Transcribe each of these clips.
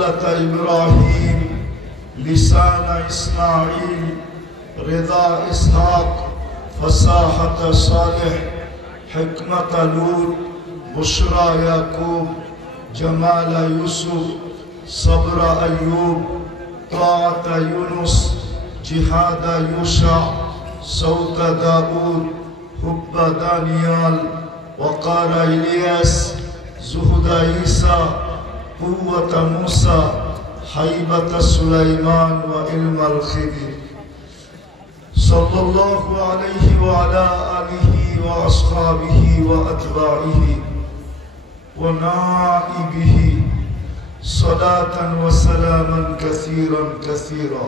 ملة إبراهيم لسان إسماعيل رضا إسحاق فصاحة صالح حكمة لوط بشرى يعقوب جمال يوسف صبر أيوب طاعة يونس جهاد يوشع صوت داود حب دانيال وقار إلياس زهد عيسى قوة موسى هيبة سليمان وعلم الخضر صلى الله عليه وعلى آله وأصحابه وأتباعه ونائبه صلاة وسلاما كثيرا كثيرا.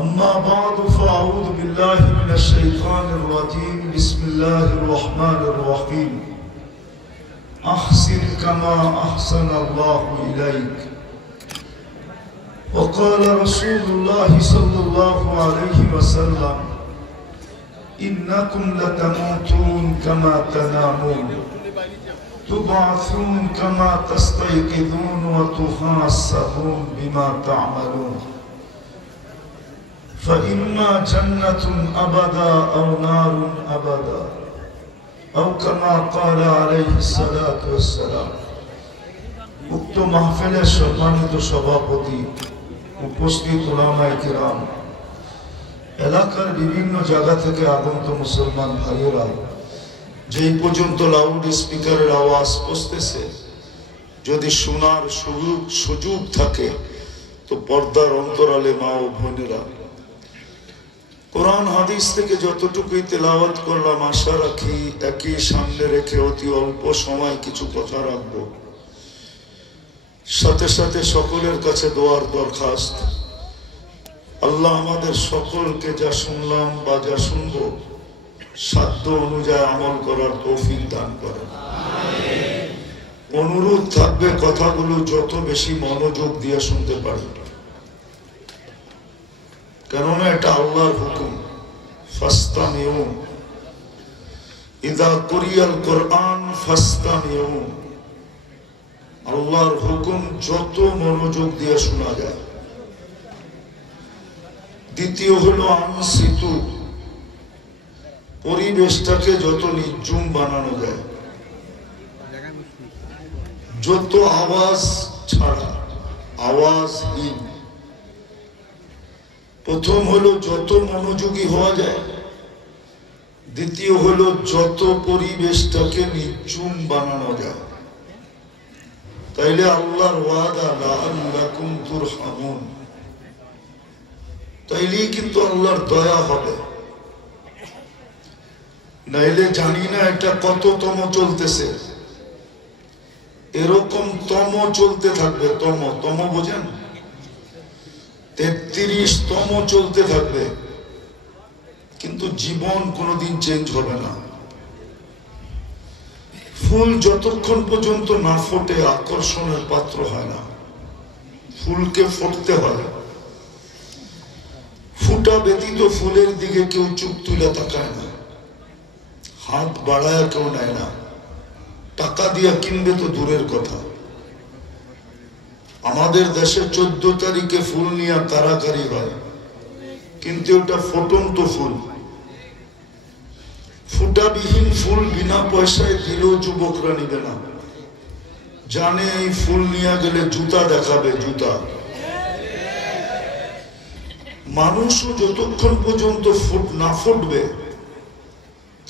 أما بعد فأعوذ بالله من الشيطان الرجيم. بسم الله الرحمن الرحيم. أحسن كما أحسن الله إليك. وقال رسول الله صلى الله عليه وسلم إنكم لتموتون كما تنامون تبعثون كما تستيقظون وتحاسبون بما تعملون فإما جنة أبدا أو نار أبدا أو كما قال عليه الصلاة والسلام. উক্ত মাহফিলের সম্মানিত সভাপতি, উপস্থিত উলামায়ে কিরাম, এলাকার বিভিন্ন জায়গা থেকে আগত মুসলমান ভাইয়েরা, যেই পর্যন্ত লাউড স্পিকারের আওয়াজ পৌঁছতেছে, যদি শোনার সুযোগ থাকে তো পর্দার অন্তরালে মা ও বোনেরা, কোরআন হাদিস থেকে যতটুকুই তেলাওয়াত করলাম আশা রাখি একই সামনে রেখে অতি অল্প সময় কিছু কথা রাখবো। সাথে সাথে সকলের কাছে দোয়ার দরখাস্ত, আল্লাহ আমাদের সকলকে যা শুনলাম বা যা শুনবো সাধ্য অনুযায়ী আমল করার তৌফিক দান করেন। অনুরোধ থাকবে কথাগুলো যত বেশি মনোযোগ দিয়ে শুনতে পারি, কেননা এটা আল্লাহর হুকুম। ফাস্তামিউ ইযা কুরিয়াল কুরআন ফাস্তামিউ, আল্লাহর হুকুম যত মনোযোগ দিয়ে শোনা যায়। দ্বিতীয় হলো আনসিতু, পরিবেশটাকে যত নির্জুম বানানো যায়, যত আওয়াজ ছাড়া, আওয়াজহীন। প্রথম হলো যত মনোযোগী হওয়া যায়, দ্বিতীয় হলো যত পরিবেশটাকে নির্জুম বানানো যায়। তাইলে আল্লাহর ওয়াদা লাআল্লাকুম তুরহামুন, তাইলেই কিন্তু আল্লাহর দয়া হবে। নাইলে জানি না এটা কততম চলতেছে, এরকম তম চলতে থাকবে। তম তম বোঝেন? 33তম চলতে থাকবে, কিন্তু জীবন কোনোদিন চেঞ্জ হবে না। ফুল যতক্ষণ পর্যন্ত না ফোটে আকর্ষণের পাত্র হয় না। ফুলকে ফুটতে হয়, ফুটা ব্যতীত ফুলের দিকে কেউ চোখ তুলে তাকায় না, হাত বাড়ায় কেউ নেয় না, টাকা দিয়া কিনবে তো দূরের কথা। আমাদের দেশে 14 তারিখে ফুল নিয়ে কারাকারি হয়, কিন্তু ওটা ফুটন্ত ফুল। ফুটাবিহীন ফুল বিনা পয়সায় দিলেও যুবকরা নিবে না, জানে এই ফুল নিয়ে গেলে জুতা দেখাবে, জুতা। মানুষও যতক্ষণ পর্যন্ত না ফুটবে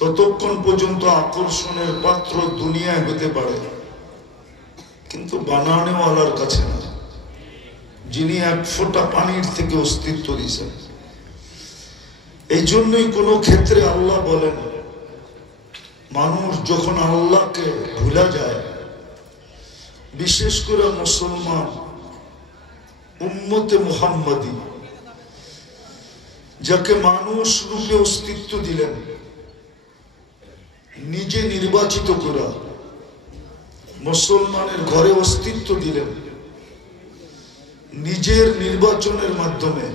ততক্ষণ পর্যন্ত আকর্ষণের পাত্র দুনিয়ায় হতে পারে, কিন্তু বানানোওয়ালার কাছে না, যিনি এক ফোঁটা পানির থেকে অস্তিত্ব দিয়েছেন। এই জন্যই কোন ক্ষেত্রে আল্লাহ বলেন, মানুষ যখন আল্লাহকে ভুলা যায়, বিশেষ করে মুসলমান উম্মতে মুহাম্মাদি, যাকে মানুষ রূপে অস্তিত্ব দিলেন, নিজে নির্বাচিত করা মুসলমানের ঘরে অস্তিত্ব দিলেন, নিজের নির্বাচনের মাধ্যমে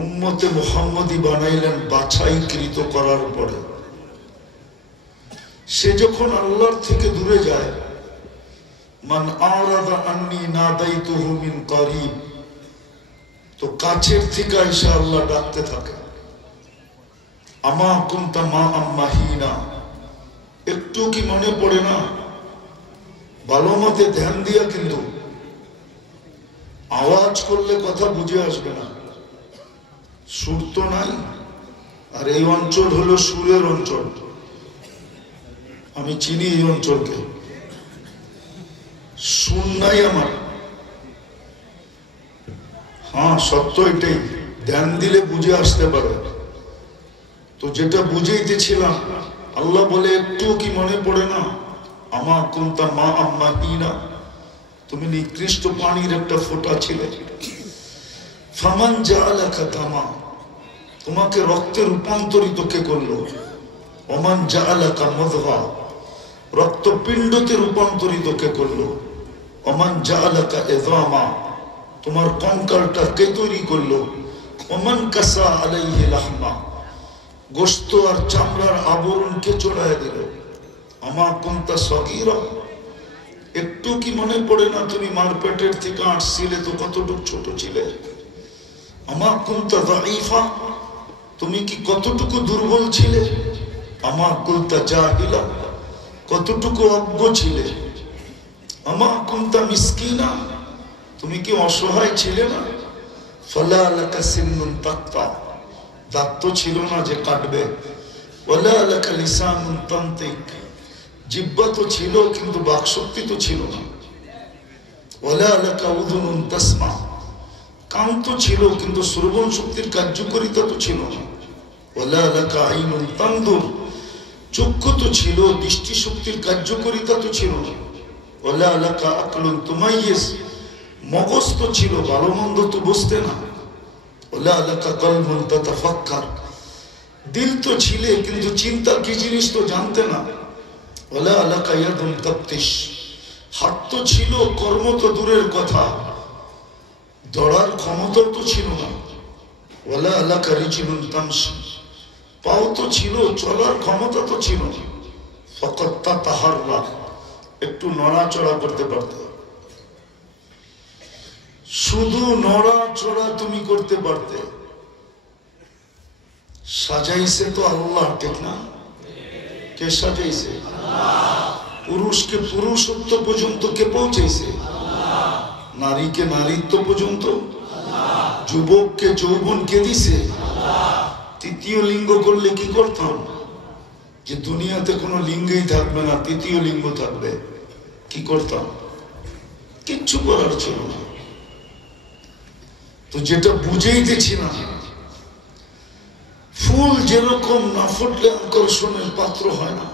উম্মতে মুহাম্মাদি বানাইলেন বাছাইকৃত করার পরে। সে যখন আল্লাহর থেকে দূরে যায়, মান আরাদা আন্নি নাদাইতুহু মিন করিব, তো কাছের থেকে এসে আল্লাহ ডাকতে থাকে, আমা কুনতা মা আম্মাহিনা, একটু কি মনে পড়ে না? ভালো মতে ধ্যান দিয়া, কিন্তু আওয়াজ করলে কথা বুঝে আসবে না, সুর তো নাই। আর এই অঞ্চল হলো সুরের অঞ্চল, আমি চিনি এই অঞ্চলকে, সুর নাই আমার। হ্যাঁ, সত্য এটাই, ধ্যান দিলে বুঝে আসতে পারে। তো যেটা বুঝাইতেছিলাম, আল্লাহ বলে একটু কি মনে পড়ে না? আমা কুনতা মা আম্মাহিনা, তুমি নিকৃষ্ট পানির একটা ফোঁটা ছিলে। ফামান জাআলাকা তামা, তোমাকে রক্তে রূপান্তরিত কে করলো? ওমান জাআলাকা মুযগা, রক্তপিণ্ডতে রূপান্তরিত কে করলো? ওমান জাআলাকা ইযামা, তোমার কঙ্কালটা কে তৈরি করলো? ওমান কাসা আলাইহি লাহমা, গোশত আর চামড়ার আবরণ কে চড়ায় দিল? আমা কুনতা সগীরা, একটু কি মনে পড়ে না তুমি মার পেটের থেকে আসছিলে তো কতটুকু ছোট ছিলে? আমা কুনতা যায়ীফা, তুমি কি কতটুকু দুর্বল ছিলে? আমা কুনতা জাহিলা, কতটুকু অজ্ঞ ছিলে? আমা কুনতা মিসকিনা, তুমি কি অসহায় ছিলে না? ফালা লাকা সিন্নুন তাক্তা, দাঁত তো ছিল না যে কাটবে। ওয়ালা লাকা লিসানুন তানতিক, জিহ্বা তো ছিল কিন্তু বাকশক্তি তো ছিল না। ওয়ালা লাকা উযুনুন তাসমা, কান তো ছিল কিন্তু শ্রবণ শক্তির কার্যকারিতা তো ছিল না। ওয়ালা লাকা আইনুন তানদুর, চক্ষু তো ছিল, দৃষ্টি শক্তির কার্যকারিতা তো ছিল না। ওয়ালা লাকা আকলুন তুমাইয়িজ, মগজ তো ছিল, ভালো মন্দ তো বুঝতে না। ওয়ালা লাকা কলবুন তাতাফাক্কার, দিল তো ছিলে কিন্তু চিন্তা কি জিনিস তো জানতে না। ওয়ালা লাকা ইয়াদুন তাবতিশ, হাত তো ছিল, কর্ম তো দূরের কথা, দৌড়ার ক্ষমতা তো ছিল না। ওয়ালা লাকা রিজলুন তামশি, পাও তো ছিল, চলার ক্ষমতা তো ছিল না। ফাকাত তাতাহাররা, একটু নড়াচড়া করতে পারতে, শুধু নড়াচড়া তুমি করতে পারতে। সাজাইছে তো আল্লাহ, ঠিক না? কে সাজাইছে? পুরুষকে পুরুষত্ব পর্যন্ত কে পৌঁছেছে? নারীকে নারীত্ব পর্যন্ত, যুবককে যৌবন কে দিছে? তৃতীয় লিঙ্গ করলে কি করতাম? যে দুনিয়াতে কোনো লিঙ্গই থাকবে না, তৃতীয় লিঙ্গ থাকবে, কি করতাম? কিচ্ছু করার ছিল না। তো যেটা বুঝেইতেছি না, ফুল যেরকম না ফুটলে আকর্ষণের পাত্র হয় না,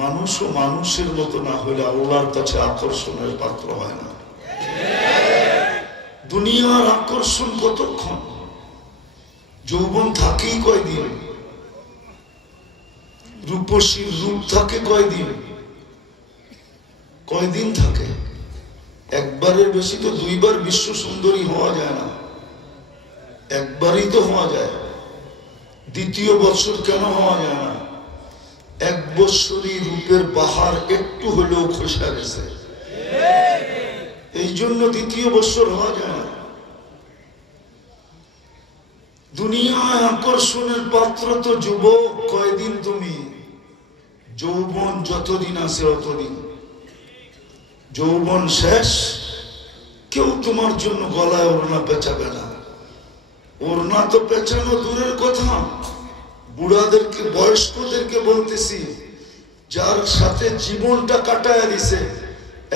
মানুষও মানুষের মতো না হলে আল্লাহর কাছে আকর্ষণের পাত্র হয় না। দুনিয়ার আকর্ষণ কতক্ষণ? যৌবন থাকেই কয়দিন, রূপসীর রূপ থাকে কয়দিন? কয়দিন থাকে? একবারের বেশি তো দুইবার বিশ্ব সুন্দরী হওয়া যায় না, একবারই তো হওয়া যায়। দ্বিতীয় বছর কেন হওয়া যায় না? এক বছরই রূপের বাহার একটু হলেও খসে গেছে, এই জন্য দ্বিতীয় বছর হওয়া যায় না। দুনিয়ায় আকর্ষণের পাত্র তো যুবক কয়দিন তুমি? যৌবন যতদিন আছে অতদিন, যৌবন শেষ, কেউ তোমার জন্য গলায় ওড়না পেঁচাবে না। ওড়না তো পেঁচানো দূরের কথা, বুড়াদেরকে বয়স্কদেরকে বলতেছি, যার সাথে জীবনটা কাটায় দিছে,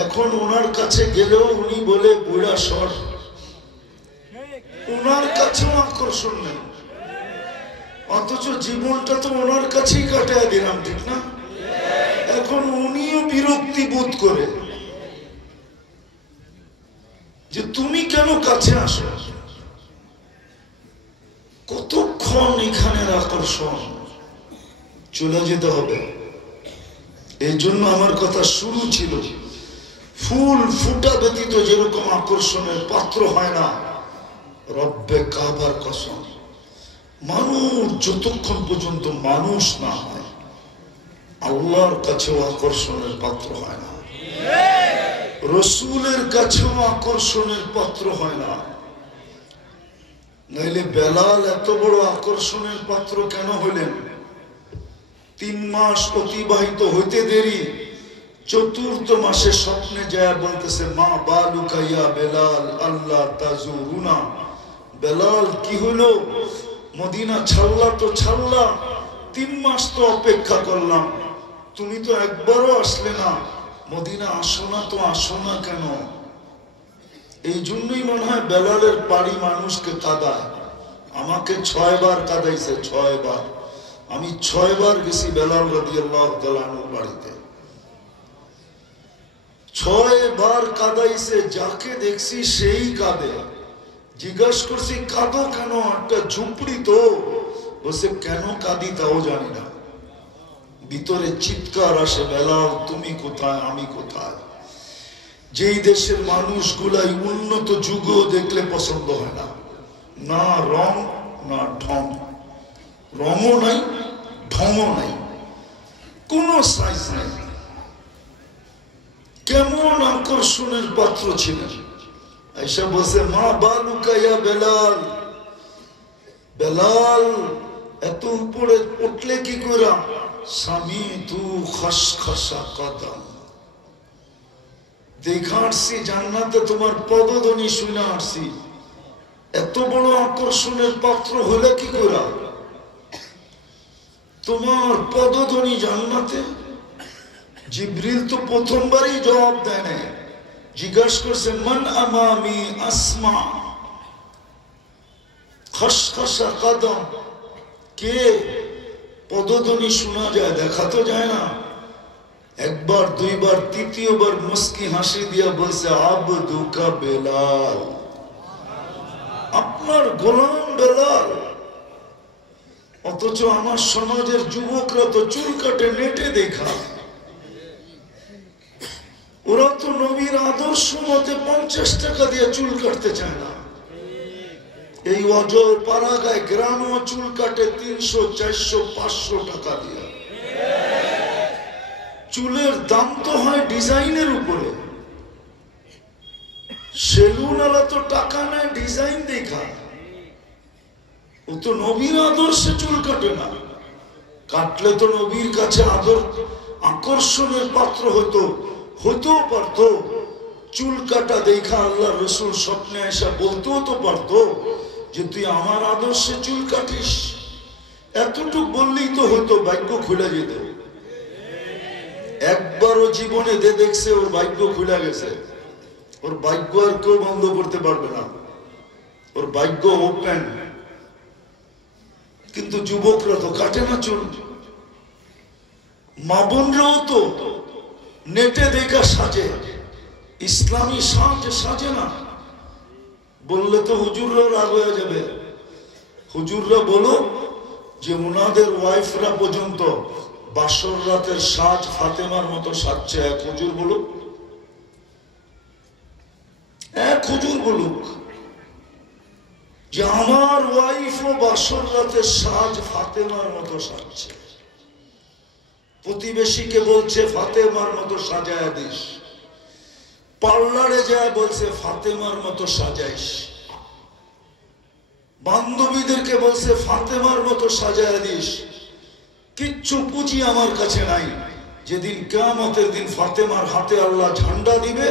এখন ওনার কাছে গেলেও উনি বলে বুড়া সর, ওনার কাছেও আকর্ষণ নেই, অথচ জীবনটা তো ওনার কাছেই কাটায় দিলাম, ঠিক না? এখন উনিও বিরক্তি বোধ করে যে তুমি কেন কাছে আসো, কতক্ষণ এখানের আকর্ষণ, চলে যেতে হবে। এই জন্য আমার কথা শুরু ছিল, ফুল ফুটা ব্যতীত যেরকম আকর্ষণের পাত্র হয় না, রব্বে কাবার কসম, মানুষ যতক্ষণ পর্যন্ত মানুষ না হয় আল্লাহর কাছেও আকর্ষণের পাত্র হয় না। রসুলের কাছেও আকর্ষণের পাত্র হয় না, নাইলে বেলাল এত বড় আকর্ষণের পাত্র কেন হইলেন? 3 মাস অতিবাহিত হইতে দেরি, 4th মাসে স্বপ্নে যায় বলতেছে, মা বালুকা ইয়া বেলাল আল্লাহ তাজুরুনা। বেলাল কি হলো? মদিনা ছাড়লা তো ছাড়লা, 3 মাস তো অপেক্ষা করলাম, তুমি তো একবারও আসলে না, মদিনা আসো না তো আসো না কেন? এই জন্যই মনে হয় বেলালের বাড়ি মানুষকে কাঁদায়। আমাকে 6 বার কাঁদাইছে, 6 বার। আমি 6 বার গেছি বেলাল রাদিয়াল্লাহু তাআলা আনহুর বাড়িতে, 6 বার কাঁদাইছে। যাকে দেখছি সেই কাঁদে। জিজ্ঞাসা করছি কাঁদো কেন? একটা ঝুপড়ি তো। বলছে কেন কাঁদি তাও জানি না, ভিতরে চিৎকার আসে, বেলাল তুমি কোথায়, আমি কোথায়? যেই দেশের মানুষগুলাই উন্নত যুগও দেখলে পছন্দ হয় না, না রং না ঢং, রঙও নাই ঢংও নাই, কোন সাইজ নাই। কেমন আকর্ষণের পাত্র ছিলেন। আয়েশা বলছে, মা বালুকা ইয়া বেলাল, বেলাল এত উপরে উঠলে কি করে? স্বামী তু খসখসা কদম, দেখা আসছি জান্নাতে তোমার পদধ্বনি শুনে আসছি। এত বড় আকর্ষণের পাত্র হলে কি করে? তোমার পদধ্বনি জান্নাতে। জিবরিল তো প্রথমবারই জবাব দেয় না, জিজ্ঞাসা করছে মান আমামি আসমা খসখসা কদম, কে পদধ্বনি শোনা যায়, দেখা তো যায় না। একবার, 2 বার, 3য়বার মুস্কি হাসি দিয়া বলছে, আবদুকা বেলাল, আপনার গোলাম বেলাল। অথচ আমার সমাজের যুবকরা তো চুল কাটে নেটে দেখা। ওরা তো নবীর আদর্শ মতে 50 টাকা দিয়ে চুল কাটতে চায় না। এই অজয় পাড়াগায় গ্রামও চুল কাটে 300, 400, 500 টাকা দিয়ে। চুলের দাম তো হয় ডিজাইনের উপরে। সেলুনওয়ালা তো টাকা নেয় ডিজাইন দেখা, ও তো নবীর আদর্শে চুল কাটে না। কাটলে তো নবীর কাছে আকর্ষণের পাত্র হতেও পারতো। চুল কাটা দেখা আল্লাহ রসুল স্বপ্নে এসে বলতেও তো পারতো যে তুই আমার আদর্শে চুল কাটিস। এতটুক বললেই তো হতো, ভাগ্য খুলে যেত। একবারও জীবনে দেখছে ওর ভাগ্য খুলে গেছে। ওর ভাগ্য আর কেউ বন্ধ করতে পারবে না, ওর ভাগ্য ওপেন। কিন্তু যুবকরা তো কাটে না চুল। মা বোনরাও তো নেটে দেখা সাজে, ইসলামী সাজে না। বললে তো হুজুররা রাগ হয়ে যাবে। হুজুররা বলো যে ওনাদের ওয়াইফরা পর্যন্ত বাসর রাতের সাজ ফাতেমার মতো সাজছে। এক হুজুর বলুক, এক হুজুর বলুক যে আমার ওয়াইফও বাসর রাতের সাজ ফাতেমার মতো সাজছে। প্রতিবেশীকে বলছে ফাতেমার মতো সাজায় দিস, পার্লারে যায় বলছে ফাতেমার মতো সাজাইস, বান্ধবীদেরকে বলছে ফাতেমার মতো সাজায় দিস। কিচ্ছু পুঁজি আমার কাছে নাই। যেদিন কিয়ামতের দিন ফাতেমার হাতে আল্লাহ ঝান্ডা দিবে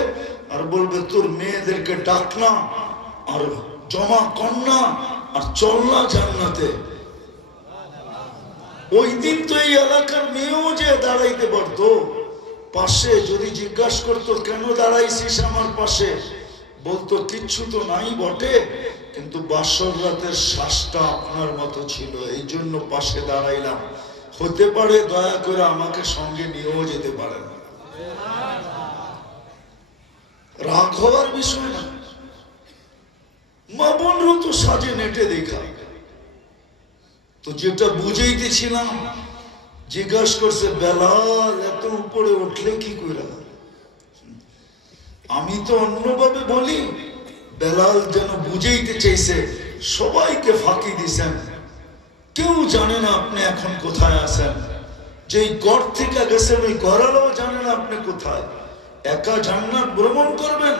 আর বলবে তোর মেয়েদেরকে ডাক না আর জমা কর না আর চল না জান্নাতে। ওই দিন তো এই এলাকার মেয়েও যে দাঁড়াইতে পারতো পাশে। যদি জিজ্ঞাসা করতো কেন দাঁড়াইছিস আমার পাশে, বলতো কিচ্ছু তো নাই বটে, কিন্তু বাসর রাতের শ্বাসটা আপনার মতো ছিল, এই জন্য পাশে দাঁড়াইলাম। হতে পারে দয়া করে আমাকে সঙ্গে নিয়েও যেতে পারেন। রাগ হওয়ার বিষয় না। মা বোনরা তো সাজে নেটে দেখা। তো যেটা বুঝাইতেছিলাম, জিজ্ঞাসা করছে বেলাল এত উপরে উঠলে কি করে? আমি তো অন্যভাবে বলি, বেলাল যেন বুঝাইতে চাইছে সবাইকে ফাঁকি দিছেন, কেউ জানে না আপনি এখন কোথায় আছেন। যেই ঘর থেকে গেছেন ওই ঘরেরও জানে না আপনি কোথায়। একা জান্নাত ভ্রমণ করবেন,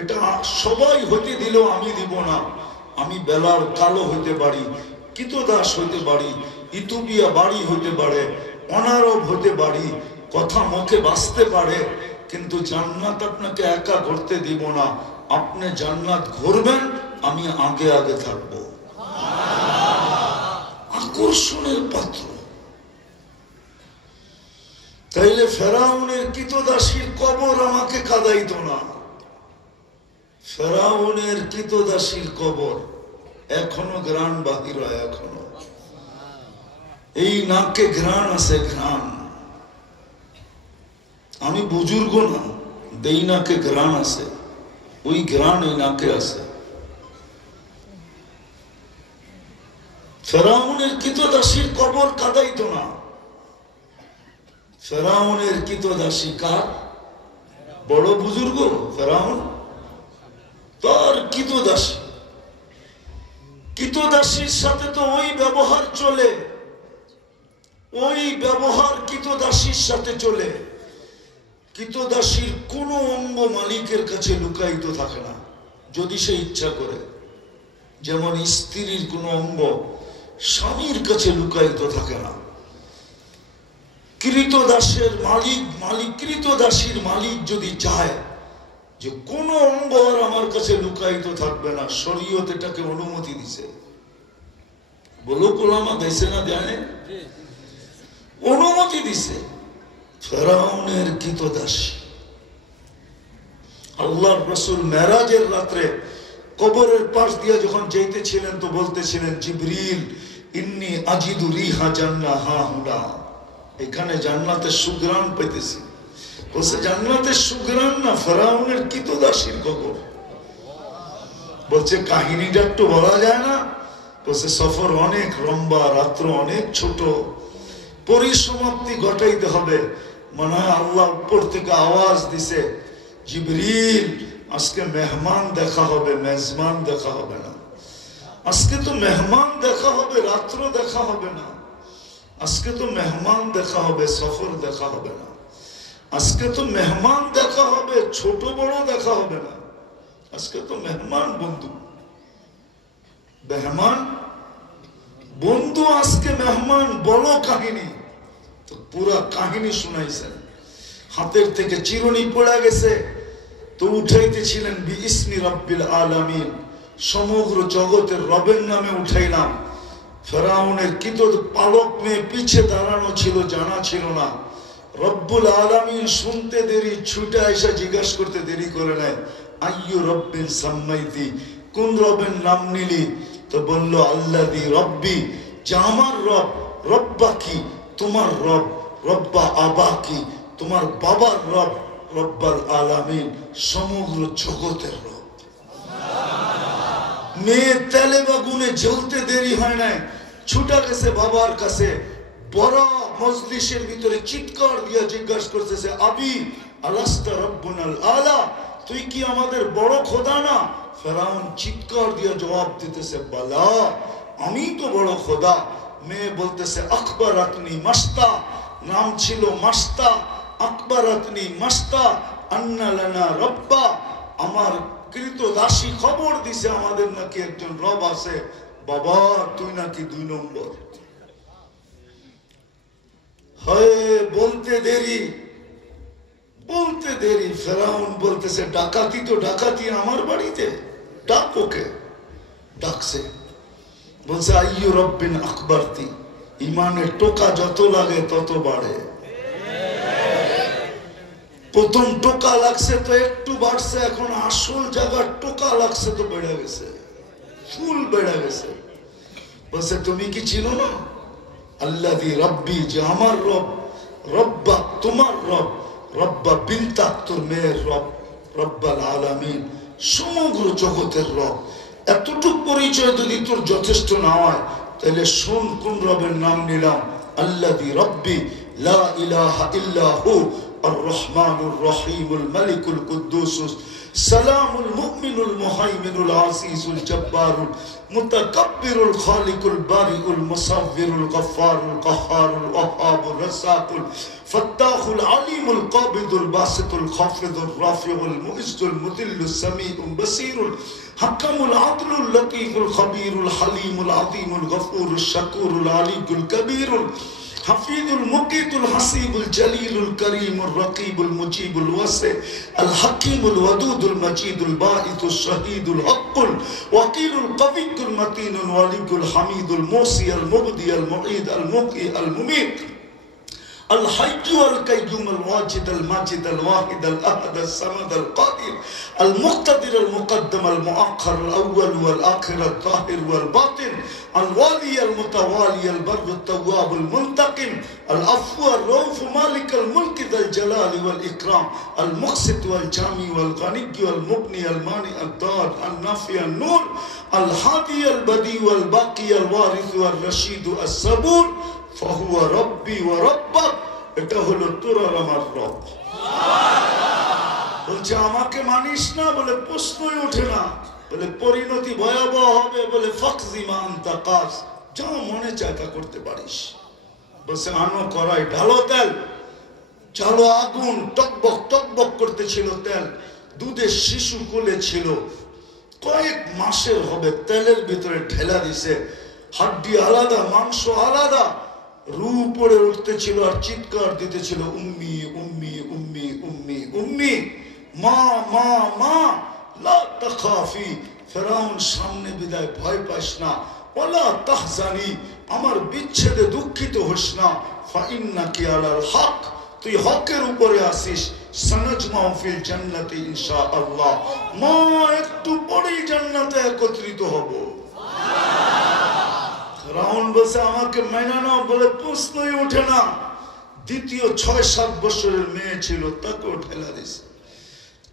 এটা সবাই হতে দিলেও আমি দিব না। আমি বেলাল কালো হইতে পারি, কিতদাস হইতে পারি, ইতুবিয়া বাড়ি হইতে পারে, অনারব হতে পারি, কথা মুখে বাঁচতে পারে, কিন্তু জান্নাত আপনাকে একা ঘুরতে দিব না। আপনি জান্নাত ঘুরবেন, আমি আগে আগে থাকবো। আকর্ষণের পাত্র। তাইলে ফেরাউনের কিতদাসীর কবর আমাকে কাঁদাইত না। ফেরাউনের কিতদাসীর কবর এখনো ঘ্রাণ বাহির হয়, এখনো এই নাকে ঘ্রাণ আছে, ঘ্রাণ। আমি বুজুর্গ না, দেই নাকে ঘ্রাণ আছে, ওই ঘ্রাণ এই নাকে আছে। ফেরাউনের কিতদাসীর কবর কাঁদাইত না। ফেরাউনের কিতদাসী কার? বড় বুজুর্গ ফেরাউন, তার কিতদাসী। কিতদাসীর সাথে তো ওই ব্যবহার চলে, ওই ব্যবহার কিতদাসীর সাথে চলে। কিতদাসীর কোন অঙ্গ মালিকের কাছে লুকায়িত থাকে না যদি সে ইচ্ছা করে। যেমন স্ত্রীর কোন অঙ্গ স্বামীর কাছে লুকায়িত থাকে না। কৃতদাসের কৃতদাসীর মালিক যদি চায় যে কোন অঙ্গ আর আমার কাছে লুকায়িত থাকবে না, শরীয়ত এটাকে অনুমতি দিছে। বলো কোলামা দেশে না দেয়, অনুমতি দিছে। ফেরাউনের কিতদাসী। আল্লাহর রাসূল মেরাজের রাত্রে কবরের পাশ দিয়ে যখন যাইতেছিলেন তো বলতেছিলেন, জিবরিল ইন্নী আজিদু রিহা জান্নাহ হাহুনা, এখানে জান্নাতের সুঘ্রাণ পেতেছি। বলছে জান্নাতের সুঘ্রাণ না, ফেরাউনের কিতদাসীর কবর। বলছে কাহিনীটা একটু বলা যায় না? বলছে সফর অনেক লম্বা, রাত্র অনেক ছোট, পরিসমাপ্তি ঘটাইতে হবে। মনে হয় আল্লাহ উপর থেকে আওয়াজ দিছে, জিবরিল আজকে মেহমান দেখা হবে, মেজবান দেখা হবে না। আজকে তো মেহমান দেখা হবে, রাত্র দেখা হবে না। আজকে তো মেহমান দেখা হবে, সফর দেখা হবে না। আজকে তো মেহমান দেখা হবে, ছোট বড় দেখা হবে না। আজকে তো মেহমান বন্ধু, মেহমান বন্ধু, আজকে মেহমান। বড় কাহিনী তো পুরা কাহিনী শুনাইছেন। হাতের থেকে চিরুনি পড়ে গেছে তো উঠাইতেছিলেন বিইসমি রাব্বিল আলামিন, সমগ্র জগতের রবের নামে উঠাইলাম। ফেরাউনের কিত পালক মেয়ে পিছে দাঁড়ানো ছিল, জানা ছিল না। রব্বুল আলামিন শুনতে দেরি, ছুটে এসে জিজ্ঞাসা করতে দেরি করে নেয়, আইয়ু রব্বিন সাম্মাইতি, কোন রবের নাম নিলি? তো বলল আল্লাযী রব্বি, যে আমার রব। রব্বা কি? তোমার রব। রব্বা আবা কি? তোমার বাবার রব। রব্বাল আলামিন, সমগ্র জগতের রব। মেয়ে তেলে বা গুনে জ্বলতে দেরি হয় নাই, ছুটা গেছে বাবার কাছে। বড় মজলিসের ভিতরে চিৎকার দিয়ে জিজ্ঞাসা করতেছে, আবি আলাস্তা রব্বুনাল আলা, তুই কি আমাদের বড় খোদা না? ফেরাউন চিৎকার দিয়ে জবাব দিতেছে, বালা, আমি তো বড় খোদা। মেয়ে বলতেছে, আকবরাতনি মাস্তা, নাম ছিল মাস্তা। আকবরাতনি মাস্তা আন্না লানা রব্বা, আমার কৃতদাসী খবর দিছে আমাদের নাকি একজন রব আছে। বাবা তুই নাকি 2 নম্বর। হয় বলতে দেরি, বলতে দেরি। ফেরাউন বলতেছে, ডাকাতি তো ডাকাতি আমার বাড়িতে, ডাক ওকে। ডাকছে, বলছে আইয়ু রব্বিন আকবরতি, ইমানের টোকা যত লাগে তত বাড়ে। প্রথম টোকা লাগছে তো একটু বাড়ছে, এখন আসল জায়গার টোকা লাগছে তো বেড়ে গেছে, ফুল বেড়ে গেছে। বলছে তুমি কি চিনো না আল্লাযী রব্বি, যে আমার রব। রব্বা তোমার রব। রব্বা বিনতা, তোর মেয়ের রব। রব্বাল আলামিন, সমগ্র জগতের রব। এতটুকু পরিচয় যদি তোর যথেষ্ট না হয় তাহলে শোন কোন রবের নাম নিলাম। আল্লাযী রব্বি লা ইলাহা ইল্লা হু, الرحمن الرحيم الملك القدوس السلام المؤمن المهيمن العزيز الجبار المتكبر الخالق البارئ المصور الغفار القهار الوهاب الرزاق الفتاح العليم القابض الباسط الخافض الرافع المعز المذل السميع البصير الحكم العدل اللطيف الخبير الحليم العظيم الغفور الشكور العلي الكبير حفيظ المقيت الحسيب الجليل الكريم الرقيب المجيب الواسع الحكيم الودود المجيد الباعث الشهيد الحق الوكيل القوي المتين الولي الحميد الموصي المبدي المعيد المحيي المميت الحي والقيوم الواجد الماجد الواحد الأحد الصمد القادر المقتدر المقدم المؤخر الأول والآخر الظاهر والباطن الوالي المتوالي البر التواب المنتقم العفو الرؤوف مالك الملك ذا الجلال والإكرام المقسط والجامي والغني والمغني المانع الضار النافع النور الهادي البديع والباقي الوارث والرشيد الصبور فهو ربي وربك এটা হলো তোর আর আমার রব বলছে আমাকে মানিস না বলে প্রশ্নই ওঠে না বলে পরিণতি ভয়াবহ হবে বলে ফাকজিমা আনতা কাজ যা মনে চাকা করতে পারিস বলছে আনো করাই ঢালো তেল চালো আগুন টকবক টকবক করতেছিল তেল দুধের শিশু কোলে ছিল কয়েক মাসের হবে তেলের ভিতরে ঢেলা দিছে হাড্ডি আলাদা মাংস আলাদা রু পড়ে উঠতেছিল আর চিৎকার দিতেছিল উম্মি উম্মি উম্মি উম্মি উম্মি মা মা মা লা তাখাফি ফেরাউন সামনে বিদায় ভয় পাস না ওয়ালা তাহজানি আমার বিচ্ছেদে দুঃখিত হোস না ফাইন্নাকি আলাল হক তুই হকের উপরে আসিস সানাজমাউ ফিল জান্নাতি ইনশাআল্লাহ মা একটু পরেই জান্নাতে একত্রিত হব রাউন বসে আমাকে মেনে নাও বলে প্রশ্নই ওঠে না দ্বিতীয় 6-7 বছরের মেয়ে ছিল তাকেও ঠেলা দিছে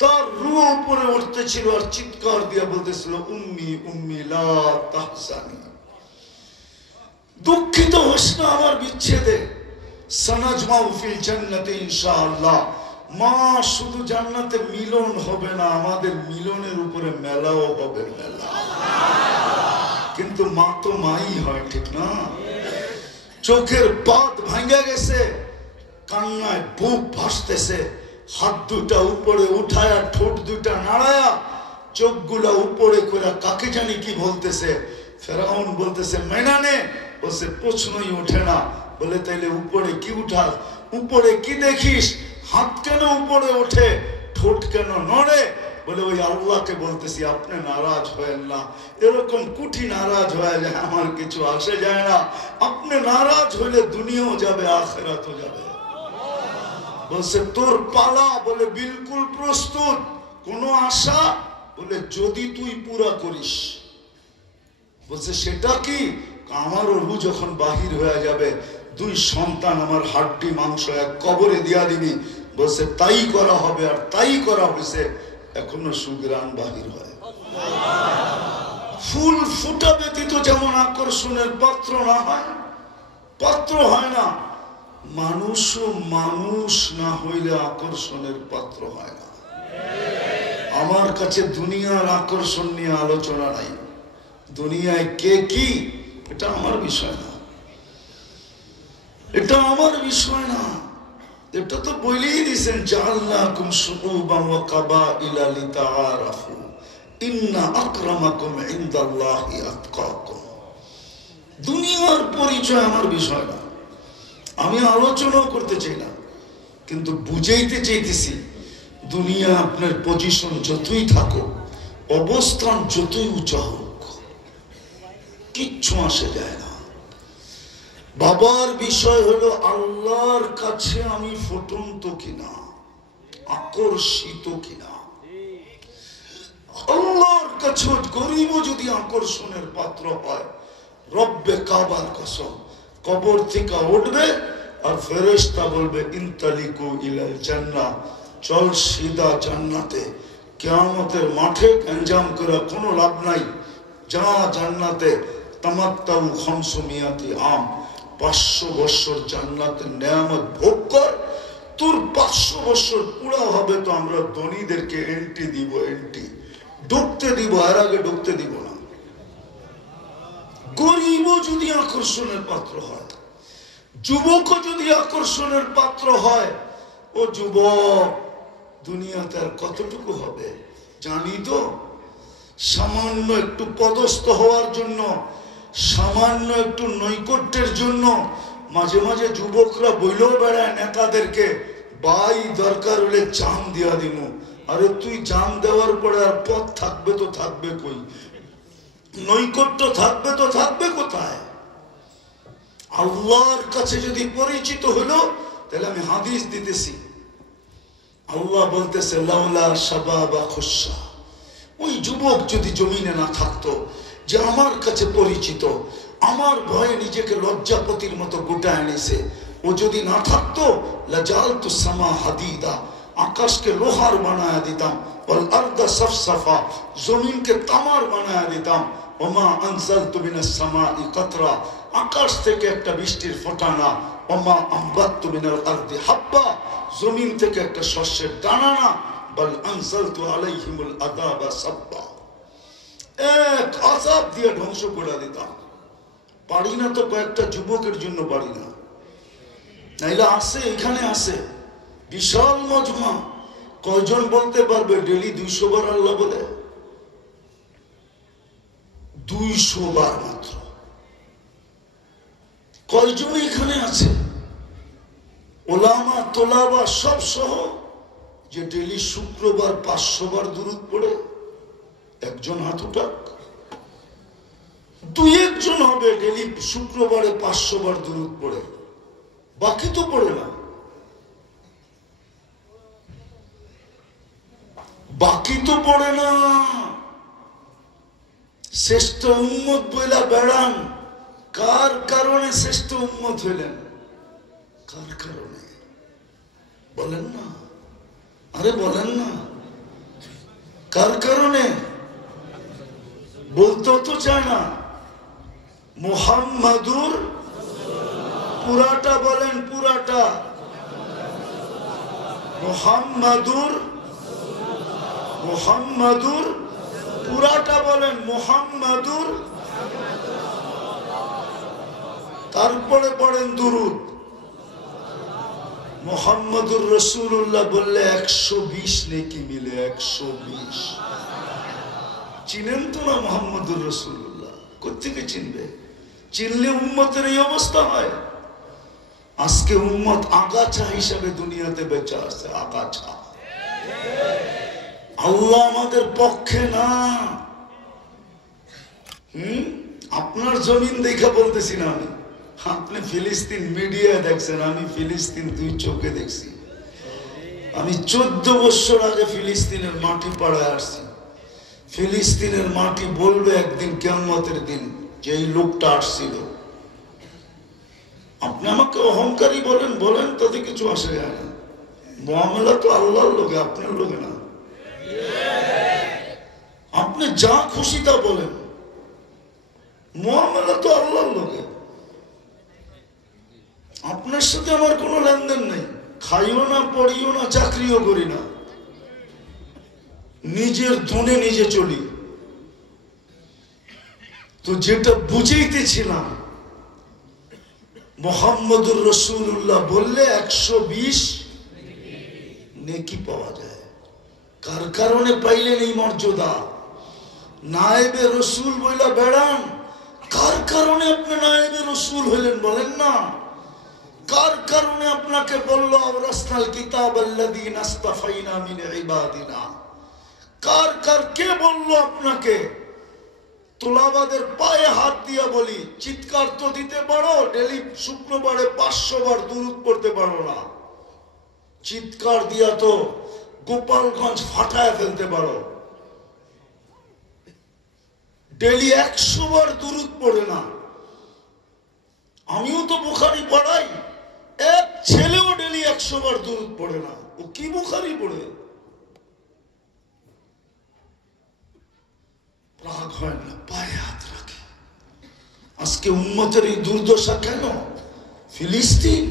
তার রূহ উপরে উঠতেছিল আর চিৎকার দিয়ে বলতেছিল উম্মি উম্মি লা তাহজানি দুঃখিত হোস না আমার বিচ্ছেদে সানাজমাউ ফিল জান্নাতি ইনশাআল্লাহ মা শুধু জান্নাতে মিলন হবে না আমাদের মিলনের উপরে মেলাও হবে মেলা কিন্তু মা তো মাই হয় ঠিক না চোখের পাত ভাঙা গেছে কান্নায় বুক ভাসতেছে হাত দুটা উপরে উঠায়া ঠোঁট দুটা নাড়ায়া চোখগুলা উপরে করে কাকে জানি কি বলতেছে ফেরাউন বলতেছে মেনানে বলছে প্রশ্নই ওঠে না বলে তাইলে উপরে কি উঠাস উপরে কি দেখিস হাত কেন উপরে ওঠে ঠোঁট কেন নড়ে বলে ওই আল্লাহকে বলতেছি আপনি নারাজ হয়েন না এরকম কুঠি নারাজ হয়ে যায় আমার কিছু আসে যায় না আপনি নারাজ হইলে দুনিয়াও যাবে আখিরাতও যাবে বলছে তোর পালা বলে বিলকুল প্রস্তুত কোনো আশা বলে যদি তুই পুরা করিস বলছে সেটা কি আমারও রু যখন বাহির হয়ে যাবে 2 সন্তান আমার হাড্ডি মাংস এক কবরে দিয়া দিবি বলছে তাই করা হবে আর তাই করা হয়েছে এখনো সুগ্রাণ বাহির হয় ফুল ফুটা ব্যতীত যেমন আকর্ষণের পাত্র না হয় পাত্র হয় না মানুষও মানুষ না হইলে আকর্ষণের পাত্র হয় না আমার কাছে দুনিয়ার আকর্ষণ নিয়ে আলোচনা নাই দুনিয়ায় কে কি এটা আমার বিষয় না এটা আমার বিষয় না এটা তো বলেই দিয়েছেন জাআলনাকুম শুউবান ওয়া কাবাইলা লিতাআরাফু ইন্না আকরামাকুম ইনদাল্লাহি আতকাকুম দুনিয়ার পরিচয় আমার বিষয় না আমি আলোচনাও করতে চাই না কিন্তু বুঝাইতে চাইতেছি দুনিয়া আপনার পজিশন যতই থাকুক অবস্থান যতই উঁচা হোক কিচ্ছু আসে যায় না বাবার বিষয় হলো আল্লাহর কাছে আমি ফুটন্ত কিনা আকর্ষিত কিনা আল্লাহর কাছে গরিবও যদি আকর্ষণের পাত্র হয় রব্বে কাবার কসম কবর থেকে উঠবে আর ফেরেশতা বলবে ইনতালিকু ইলাল জান্নাহ চল সিধা জান্নাতে কিয়ামতের মাঠে গঞ্জাম করে কোনো লাভ নাই যা জান্নাতে তামাত্তাউ 500 আম 500 বছর জান্নাতের নেয়ামত ভোগ কর তোর 500 বছর পুরা হবে তো আমরা ধনীদেরকে এন্ট্রি দিব, এন্ট্রি ঢুকতে দিব, এর আগে ঢুকতে দিব না। গরিবও যদি আকর্ষণের পাত্র হয়, যুবকও যদি আকর্ষণের পাত্র হয়, ও যুবক দুনিয়াতে আর কতটুকু হবে জানি তো। সামান্য একটু পদস্থ হওয়ার জন্য, সামান্য একটু নৈকট্যের জন্য মাঝে মাঝে যুবকরা বইলেও বেড়ায় নেতাদেরকে, ভাই দরকার হলে জান দিয়া দিব। আরে তুই জান দেওয়ার পরে আর পথ থাকবে তো থাকবে কই, নৈকট্য থাকবে তো থাকবে কোথায়? আল্লাহর কাছে যদি পরিচিত হলো, তাহলে আমি হাদিস দিতেছি, আল্লাহ বলতেছে লাউলা শাবাবা খুশা, ওই যুবক যদি জমিনে না থাকতো, যে আমার কাছে পরিচিত, আমার ভয়ে নিজেকে লজ্জাপতির মতো গোটা এনেছে, ও যদি না থাকতো, লাজালতু সামা হাদিদা, আকাশকে লোহার বানায়া দিতাম, ওয়াল আরদা সাফসাফা, জমিনকে তামার বানায়া দিতাম, ওমা আনজালতু মিনাস সামাই কাতরা, আকাশ থেকে একটা বৃষ্টির ফোঁটা না, ওমা আমবাততু মিনাল আরদি হাব্বা, জমিন থেকে একটা শস্যের দানা না, বাল আনজালতু আলাইহিমুল আযাবা সাব্বা, এক আযাব দিয়ে ধ্বংস করে দিতাম। পারি না তো কয়েকটা যুবকের জন্য পারি না, নাইলে আসে, এখানে আসে বিশাল মজমা, কয়জন বলতে পারবে ডেলি 200 বার আল্লাহ বলে? 200 বার মাত্র। কয়জন এখানে আছে ওলামা তোলাবা সব সহ, যে ডেলি শুক্রবার 500 বার দুরূদ পড়ে? একজন হাত উঠাক। 2-1 জন হবে ডেলি শুক্রবারে 500 বার দুরূদ পড়ে, বাকি তো পড়ে না, বাকি তো পড়ে না। শ্রেষ্ঠ উম্মত বইলা বেড়ান, কার কারণে শ্রেষ্ঠ উম্মত হইলেন? কার কারণে বলেন না? আরে বলেন না, কার কারণে? বলতেও তো চায় না। মুহাম্মাদুর, পুরাটা বলেন, পুরাটা। মুহাম্মাদুর, মুহাম্মাদুর, পুরাটা বলেন, মুহাম্মাদুর। তারপরে পড়েন দুরূদ। মুহাম্মাদুর রাসূলুল্লাহ বললে 120 নেকি মিলে, 120। চিনেন তো না মুহাম্মাদুর রাসূলুল্লাহ? কোত্থেকে চিনবে? চিনলে উম্মতের এই অবস্থা হয়। আজকে উম্মত আগাছা হিসাবে দুনিয়াতে বেঁচে আছে, আগাছা। আল্লাহ আমাদের পক্ষে না। আপনার জমিন দেখা বলতেছি না আমি, আপনি ফিলিস্তিন মিডিয়ায় দেখছেন, আমি ফিলিস্তিন 2 চোখে দেখছি। আমি 14 বছর আগে ফিলিস্তিনের মাটি পাড়ায় আসছি। ফিলিস্তিনের মাটি বলবে একদিন কিয়ামতের দিন যে এই লোকটা আসছিল। আপনি আমাকে অহংকারী বলেন, বলেন, তাতে কিছু আসে যায় না। মুআমালা তো আল্লাহর লোকে, আপনার লোকে না। আপনি যা খুশি তা বলেন, মুআমালা তো আল্লাহর লোকে। আপনার সাথে আমার কোনো লেনদেন নেই। খাইও না, পড়িও না, চাকরিও করি না, নিজের ধনে নিজে চলি। তো যেটা বুঝাইতেছিলাম, মুহাম্মাদুর রাসূলুল্লাহ বললে 120 নেকি পাওয়া যায়। কার কারণে পাইলেন এই মর্যাদা? নায়েবে রসুল বইলা বেড়ান, কার কারণে আপনি নায়েবে রসুল হইলেন বলেন না? কার কারণে আপনাকে বলল আওরাসনাল কিতাব আল্লাযীনা ইসতাফাইনা মিন ইবাদিনা? কে বলল আপনাকে? তোলাবাদের পায়ে হাত দিয়া বলি, চিৎকার তো দিতে পারো, ডেলি শুক্রবারে 500 বার দুরূদ পড়তে পারো না। চিৎকার দিয়া তো গোপালগঞ্জ ফাটায় ফেলতে পারো, ডেলি 100 বার দুরূদ পড়ে না। আমিও তো বুখারী পড়াই, এক ছেলেও ডেলি 100 বার দুরূদ পড়ে না। ও কি বুখারী পড়ে? রাগ হয় না, পায়ে হাত রাখে। আজকে উম্মতের এই দুর্দশা কেন? ফিলিস্তিন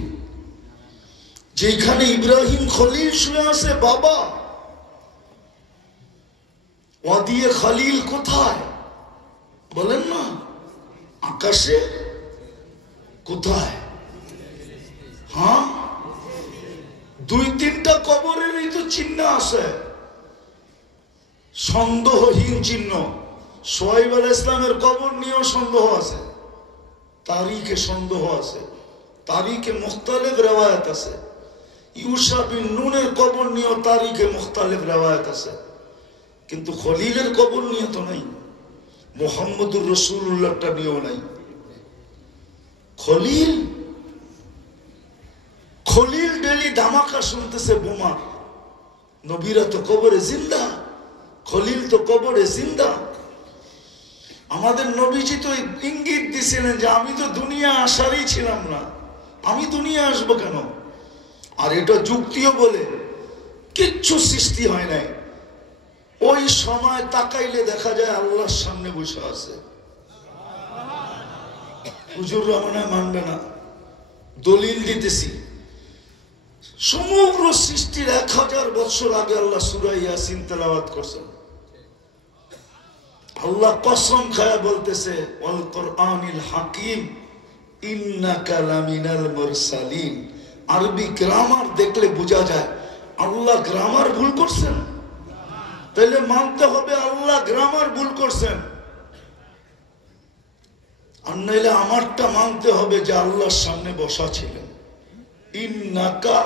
যেখানে ইব্রাহিম খলিল শুয়ে আছে বাবা, ওয়াদিয়ে খলিল কোথায় বলেন না? আকাশে। কোথায়? হ্যাঁ, 2-3টা কবরেরই তো চিহ্ন আছে, সন্দেহহীন চিহ্ন। সোহাইব আলাইহিস ইসলামের কবর নিয়েও সন্দেহ আছে, তারিখে সন্দেহ আছে, তারিখে মুখতালিফ রিওয়ায়াত আছে। ইউসা বিন নুনের কবর নিয়েও তারিখে মুখতালিফ রিওয়ায়াত আছে, কিন্তু খলিলের কবর নিয়ে তো নাই। মুহাম্মদুর রাসূলুল্লাহটা নিয়েও নাই। খলিল খলিল ডেলি ধামাকা শুনতেছে বোমা। নবীরা তো কবরে জিন্দা, খলিল তো কবরে জিন্দা। আমাদের নবীজি তো ইঙ্গিত দিছিলেন যে আমি তো দুনিয়া আসারই ছিলাম না, আমি দুনিয়া আসবো কেন? আর এটা যুক্তিও বলে কিচ্ছু সৃষ্টি হয় নাই। ওই সময় তাকাইলে দেখা যায় আল্লাহর সামনে বসে আছে। হুজুররা মনে হয় মানবে না, দলিল দিতেছি। সমগ্র সৃষ্টির 1000 বছর আগে আল্লাহ সূরা ইয়াসিন তেলাওয়াত করছেন। আল্লাহ কসম খায়া বলতেছে, ওয়াল কোরআনিল হাকিম ইন্নাকা লামিনাল মুরসালিন। আরবি গ্রামার দেখলে বোঝা যায় আল্লাহ গ্রামার ভুল করছেন, তাহলে মানতে হবে আল্লাহ গ্রামার ভুল করছেন। আর নাইলে আমারটা মানতে হবে যে আল্লাহর সামনে বসা ছিলেন। ইন্নাকা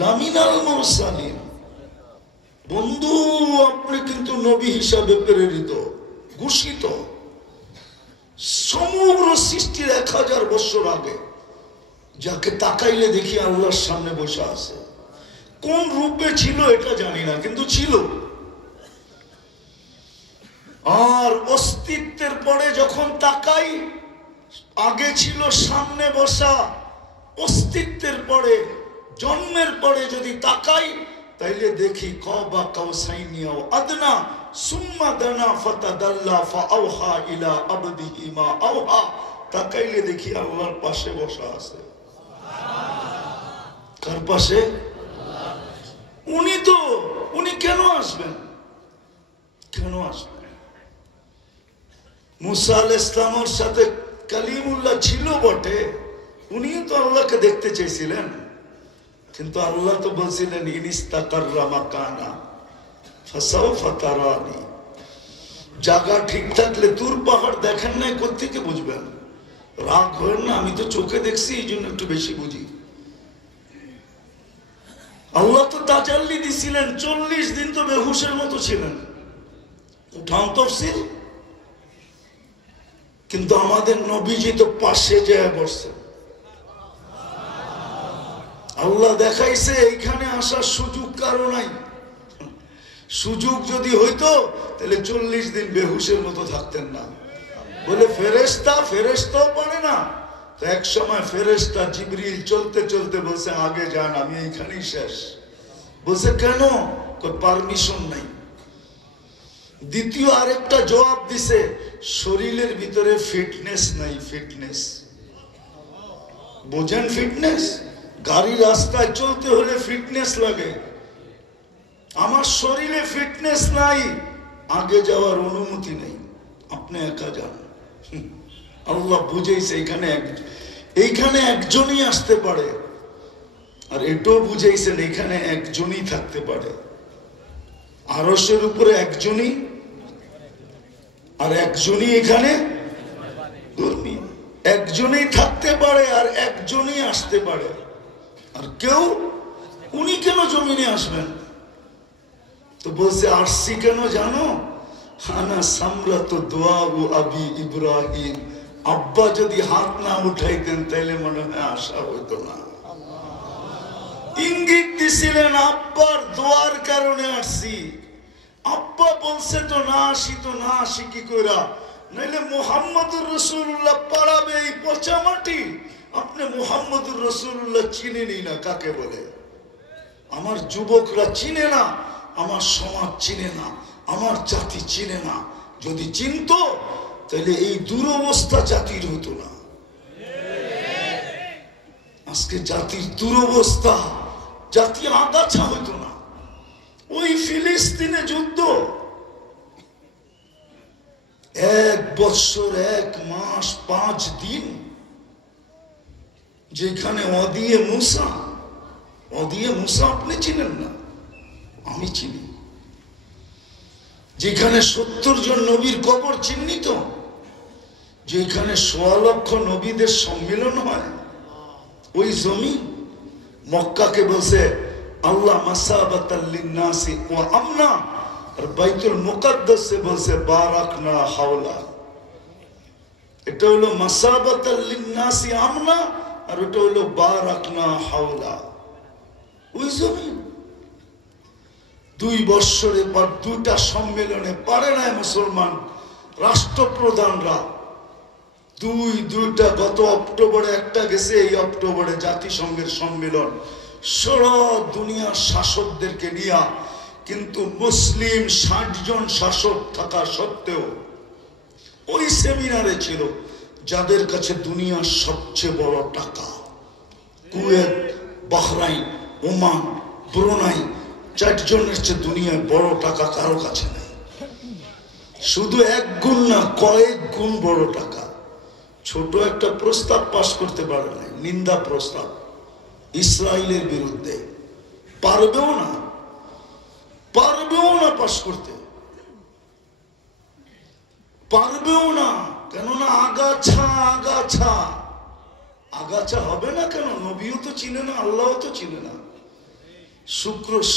লামিনাল মুরসালিন। বন্ধু, আপনি কিন্তু নবী হিসাবে প্রেরিত, ঘোষিত। সমগ্র সৃষ্টির 1000 বছর আগে, যাকে তাকাইলে দেখি আল্লাহর সামনে বসে আছে। কোন রূপে ছিল এটা জানি না, কিন্তু ছিল। আর অস্তিত্বের পরে যখন তাকাই, আগে ছিল সামনে বসা, অস্তিত্বের পরে জন্মের পরে যদি তাকাই তাইলে দেখি কাবা কাউসাইনি আও আদনা সুম্মা দানা ফাতাদাল্লা ফাআওহা ইলা আবদিহি মা আওহা। তাকাইলে দেখি আল্লাহর পাশে বসা আছে। কার পাশে? উনি কেন আসবেন? কেন আসবেন? মুসা আলাইহিস সালামের সাথে কালিমুল্লাহ ছিল বটে, উনিও তো আল্লাহকে দেখতে চেয়েছিলেন, কিন্তু আল্লাহ তো বলছিলেন ইনিস্তাকাররা মাকানা ফাসাউফা তারানি। জায়গা ঠিক থাকলে তুর পাহাড় দেখেন নাই, কোত্থেকে বুঝবেন? রাগ হয় না, আমি তো চোখে দেখছি, এই জন্য একটু বেশি বুঝি। আল্লাহ তো তাজাল্লি দিছিলেন, 40 দিন তো বেহুশের মতো ছিলেন, উঠান তফসিল। কিন্তু আমাদের নবীজি তো পাশে যায় বসছেন। আল্লাহ দেখাইছে এইখানে আসার সুযোগ কারো নাই। সুযোগ যদি হইতো তাহলে 40 দিন বেহুশের মতো থাকতেন না। বলে ফেরেশতাও পারে না। তো এক সময় ফেরেশতা জিবরিল চলতে চলতে বলছে আগে যান, আমি এইখানেই শেষ। বলছে কেন? পারমিশন নাই। দ্বিতীয় আরেকটা জবাব দিছে, শরীরের ভিতরে ফিটনেস নাই। ফিটনেস বোঝেন? ফিটনেস, গাড়ি রাস্তায় চলতে হলে ফিটনেস লাগে। আমার শরীরে ফিটনেস নাই, আগে যাওয়ার অনুমতি নেই, আপনি একা যান। আল্লাহ বুঝেছে এইখানে একজনই আসতে পারে, আর এটাও বুঝেছেন এখানে একজনই থাকতে পারে। আরশের উপরে একজনই, আর একজনই এখানে ধর্মী। একজনই থাকতে পারে আর একজনই আসতে পারে, আর কেউ। উনি কেন জমিনে আসবেন? তো বলছে আসছি কেন জানো? আনা সামরাত দুআউ আবি ইব্রাহিম। আব্বা যদি হাত না উঠাইতেন তাইলে মনে হয় আসা হইতো না। ইঙ্গিত দিছিলেন আব্বার দোয়ার কারণে আসছি। আব্বা বলছে তো না আসি কি কইরা? নাইলে মুহাম্মদুর রাসূলুল্লাহ পাড়াবে এই পচা মাটি। আপনি মুহাম্মদুর রাসূলুল্লাহ চিনেনই না কাকে বলে। আমার যুবকরা চিনে না, আমার সমাজ চিনে না, আমার জাতি চিনে না। যদি চিনতো তাহলে এই দুরবস্থা জাতির হতো না। আজকে জাতির দুরবস্থা, জাতি আগাছা হইতো না। ওই ফিলিস্তিনে যুদ্ধ 1 বৎসর 1 মাস 5 দিন, যেখানে ওয়াদিয়ে মুসা আপনি চিনেন না, আমি চিনি, যেখানে 70 জন নবীর কবর চিহ্নিত, যেখানে 1.25 লক্ষ নবীদের সম্মিলন হয়, ওই জমি মক্কাকে বলছে আল্লাহ মাসাবাতাল লিন্নাসি ওয়া আমনা, আর বাইতুল মুকাদ্দাসে বলছে বারাকনা হাওলা। এটা হলো মাসাবাতাল লিন্নাসি আমনা, আর ওটা হলো বারাকনা হাওলা। ওই জমি 2 বৎসরে পর 2টা সম্মেলনে পারে না মুসলমান রাষ্ট্রপ্রধানরা। 2টা গত অক্টোবরে, একটা গেছে এই অক্টোবরে জাতিসংঘের সম্মেলন, সারা দুনিয়ার শাসকদেরকে নিয়ে। কিন্তু মুসলিম 60 জন শাসক থাকা সত্ত্বেও ওই সেমিনারে ছিল যাদের কাছে দুনিয়ার সবচেয়ে বড় টাকা। কুয়েত, বাহরাইন, ওমান, ব্রুনাই, 4 জনের চেয়ে দুনিয়ায় বড় টাকা কারো কাছে নেই। শুধু 1 গুণ না, কয়েক গুণ বড় টাকা। ছোট একটা প্রস্তাব পাশ করতে পারে নাই, নিন্দা প্রস্তাব ইসরায়েলের বিরুদ্ধে, পারবেও না পাশ করতে, পারবেও না। কেননা আগাছা হবে না কেন? নবীও তো চিনে না, আল্লাহও তো চিনে না।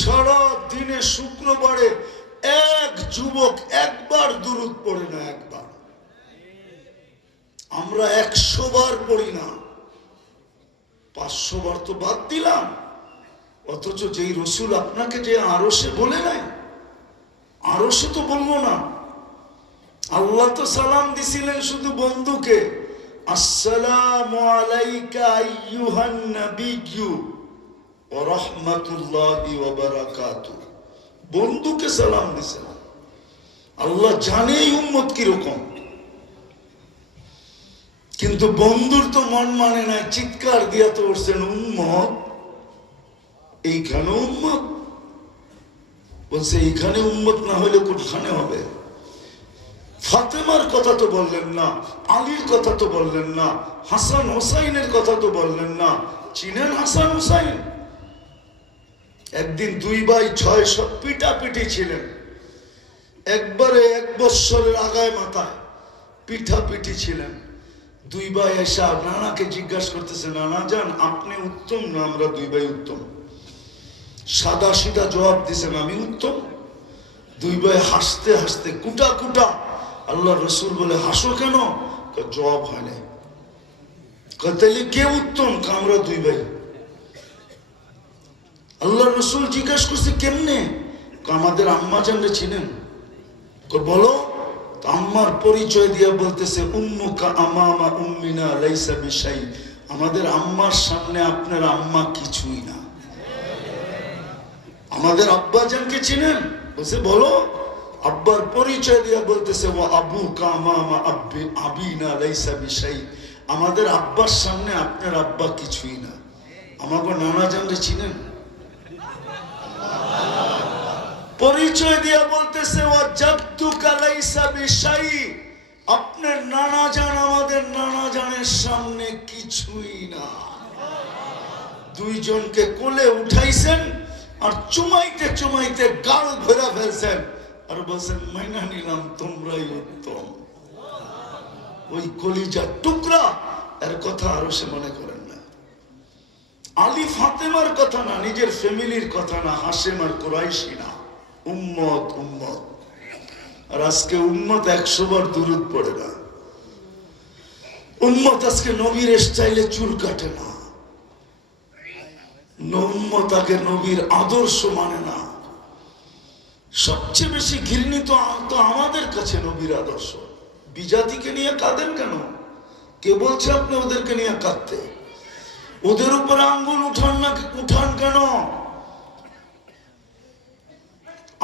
সারা দিনে শুক্রবারে 1 যুবক একবার দুরূদ পড়ে না, একবার। আমরা 100 বার পড়ি না, 500 বার তো বাদ দিলাম। অথচ যেই রসুল আপনাকে যে আরশে বলে নাই, আরশে তো বলবো না। আল্লাহ তো সালাম দিছিলেন শুধু বন্ধুকে, আসসালামু আলাইকা আইয়ুহান নাবিয়্যু ওয়া রাহমাতুল্লাহি ওয়া বারাকাতুহু। বন্ধুকে সালাম দিছেন। আল্লাহ জানে এই উম্মত কিরকম, কিন্তু বন্ধুর তো মন মানে না, চিৎকার দিয়া তো উঠছেন উম্মত। এইখানে উম্মত বলছে, এইখানে উম্মত না হলে কোনখানে হবে? ফাতেমার কথা তো বললেন না, আলীর কথা তো বললেন না, হাসান হোসাইনের কথা তো বললেন না। চিনেন হাসান হোসাইন? একদিন 2 ভাই 600 পিটাপিটি ছিলেন, একবারে 1 বৎসরের আগায় মাথায় পিঠাপিঠি ছিলেন। 2 ভাই এসে নানাকে জিজ্ঞাসা করতেছে, নানা যান আপনি উত্তম না আমরা 2 ভাই উত্তম? সাদা সিধা জবাব দিছেন, আমি উত্তম। 2 ভাই হাসতে হাসতে কুটা কুটা। আল্লাহ রসুল বলে, হাসো কেন? জবাব হয় না। তাহলে কে উত্তম? আমরা 2 ভাই। আল্লাহ রসুল জিজ্ঞাসা করছে কেমনে? আমাদের আম্মা জানলে চিনেন? বলো। আম্মার পরিচয় দিয়ে বলতেছে, উম্মুকা আমামা উম্মিনা লাইসা বিশাই। আমাদের আম্মার সামনে আপনার আম্মা কিছুই না। আমাদের আব্বা জানকে চিনেন? বলছে বলো। আব্বার পরিচয় দিয়ে বলতেছে, ও আবুকা আমামা আবিনা লাইসা বিশাই। আমাদের আব্বার সামনে আপনার আব্বা কিছুই না। আমাকে নানা জানলে চিনেন? পরিচয় দিয়া বলতেছে, ও জাদ্দুকা লাইসা বিশাই। আপনার নানা জান আমাদের নানা জানের সামনে কিছুই না। 2 জনকে কোলে উঠাইছেন আর চুমাইতে চুমাইতে গাল ভরা ফেলছেন, আর বলছেন মাইনা নিলাম তোমরাই উত্তম। ওই কলিজার টুকরা এর কথা আরো সে মনে করেন না। আলী ফাতেমার কথা না, নিজের ফ্যামিলির কথা না, হাশেম আর কুরাইশি না, উম্মত উম্মত। আর আজকে উম্মত 100 বার দুরূদ পড়ে না। উম্মত আজকে নবীর স্টাইলে চুল কাটে না। উম্মত আগে নবীর আদর্শ মানে না। সবচেয়ে বেশি ঘৃণিত তো আমাদের কাছে নবীর আদর্শ। বিজাতিকে নিয়ে কাঁদেন কেন? কে বলছে আপনি ওদেরকে নিয়ে কাঁদতে? ওদের উপরে আঙ্গুল উঠান কেন?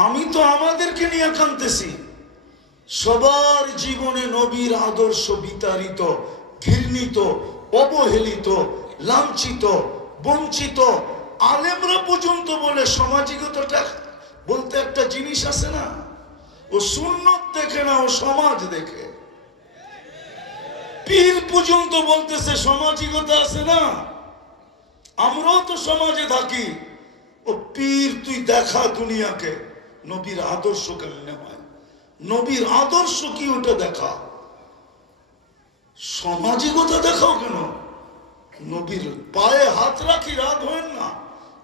আমি তো আমাদেরকে নিয়ে কাঁদতেছি। সবার জীবনে নবীর আদর্শ বিতাড়িত, ঘৃণিত, অবহেলিত, লাঞ্ছিত, বঞ্চিত। আলেমরা পর্যন্ত বলে সামাজিকতাটা বলতে একটা জিনিস আছে না, ও সুন্নত দেখে না, ও সমাজ দেখে। পীর পর্যন্ত বলতেছে সামাজিকতা আছে না, আমরাও তো সমাজে থাকি। ও পীর তুই দেখা দুনিয়াকে নবীর আদর্শ কেমনে হয়, নবীর আদর্শ কি ওটা দেখা, সামাজিকতা দেখাও কেন? নবীর পায়ে হাত রাখি, রাগ হয় না।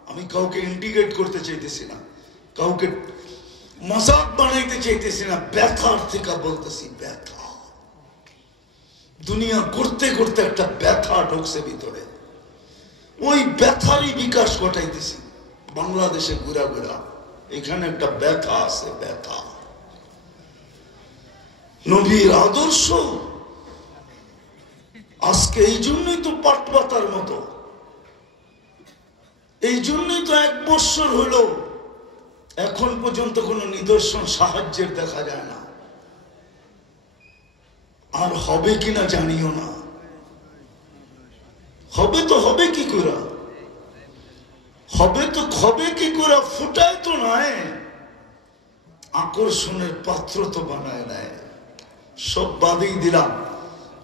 আমি কাউকে ইন্ডিকেট করতে চাইতেছি না, কাউকে মজাক বানাইতে চাইতেছি না, ব্যথার থেকে বলতেছি। ব্যথা দুনিয়া করতে করতে একটা ব্যথা ঢুকছে ভিতরে, ওই ব্যথারই বিকাশ ঘটাইতেছি। বাংলাদেশে ঘুরা ঘুরা এখানে একটা ব্যথা আছে, ব্যথা। নবীর আদর্শ আজকে এই জন্যই তো পাটপাতার মতো, এই জন্যই তো 1 বছর হলো এখন পর্যন্ত কোনো নিদর্শন সাহায্যের দেখা যায় না। আর হবে কিনা জানিও না। হবে তো হবে কি করে, হবে তো হবে কি করে, ফুটায় তো নাই, আকর্ষণের পাত্র তো বানায় নাই। সব বাদেই দিলাম,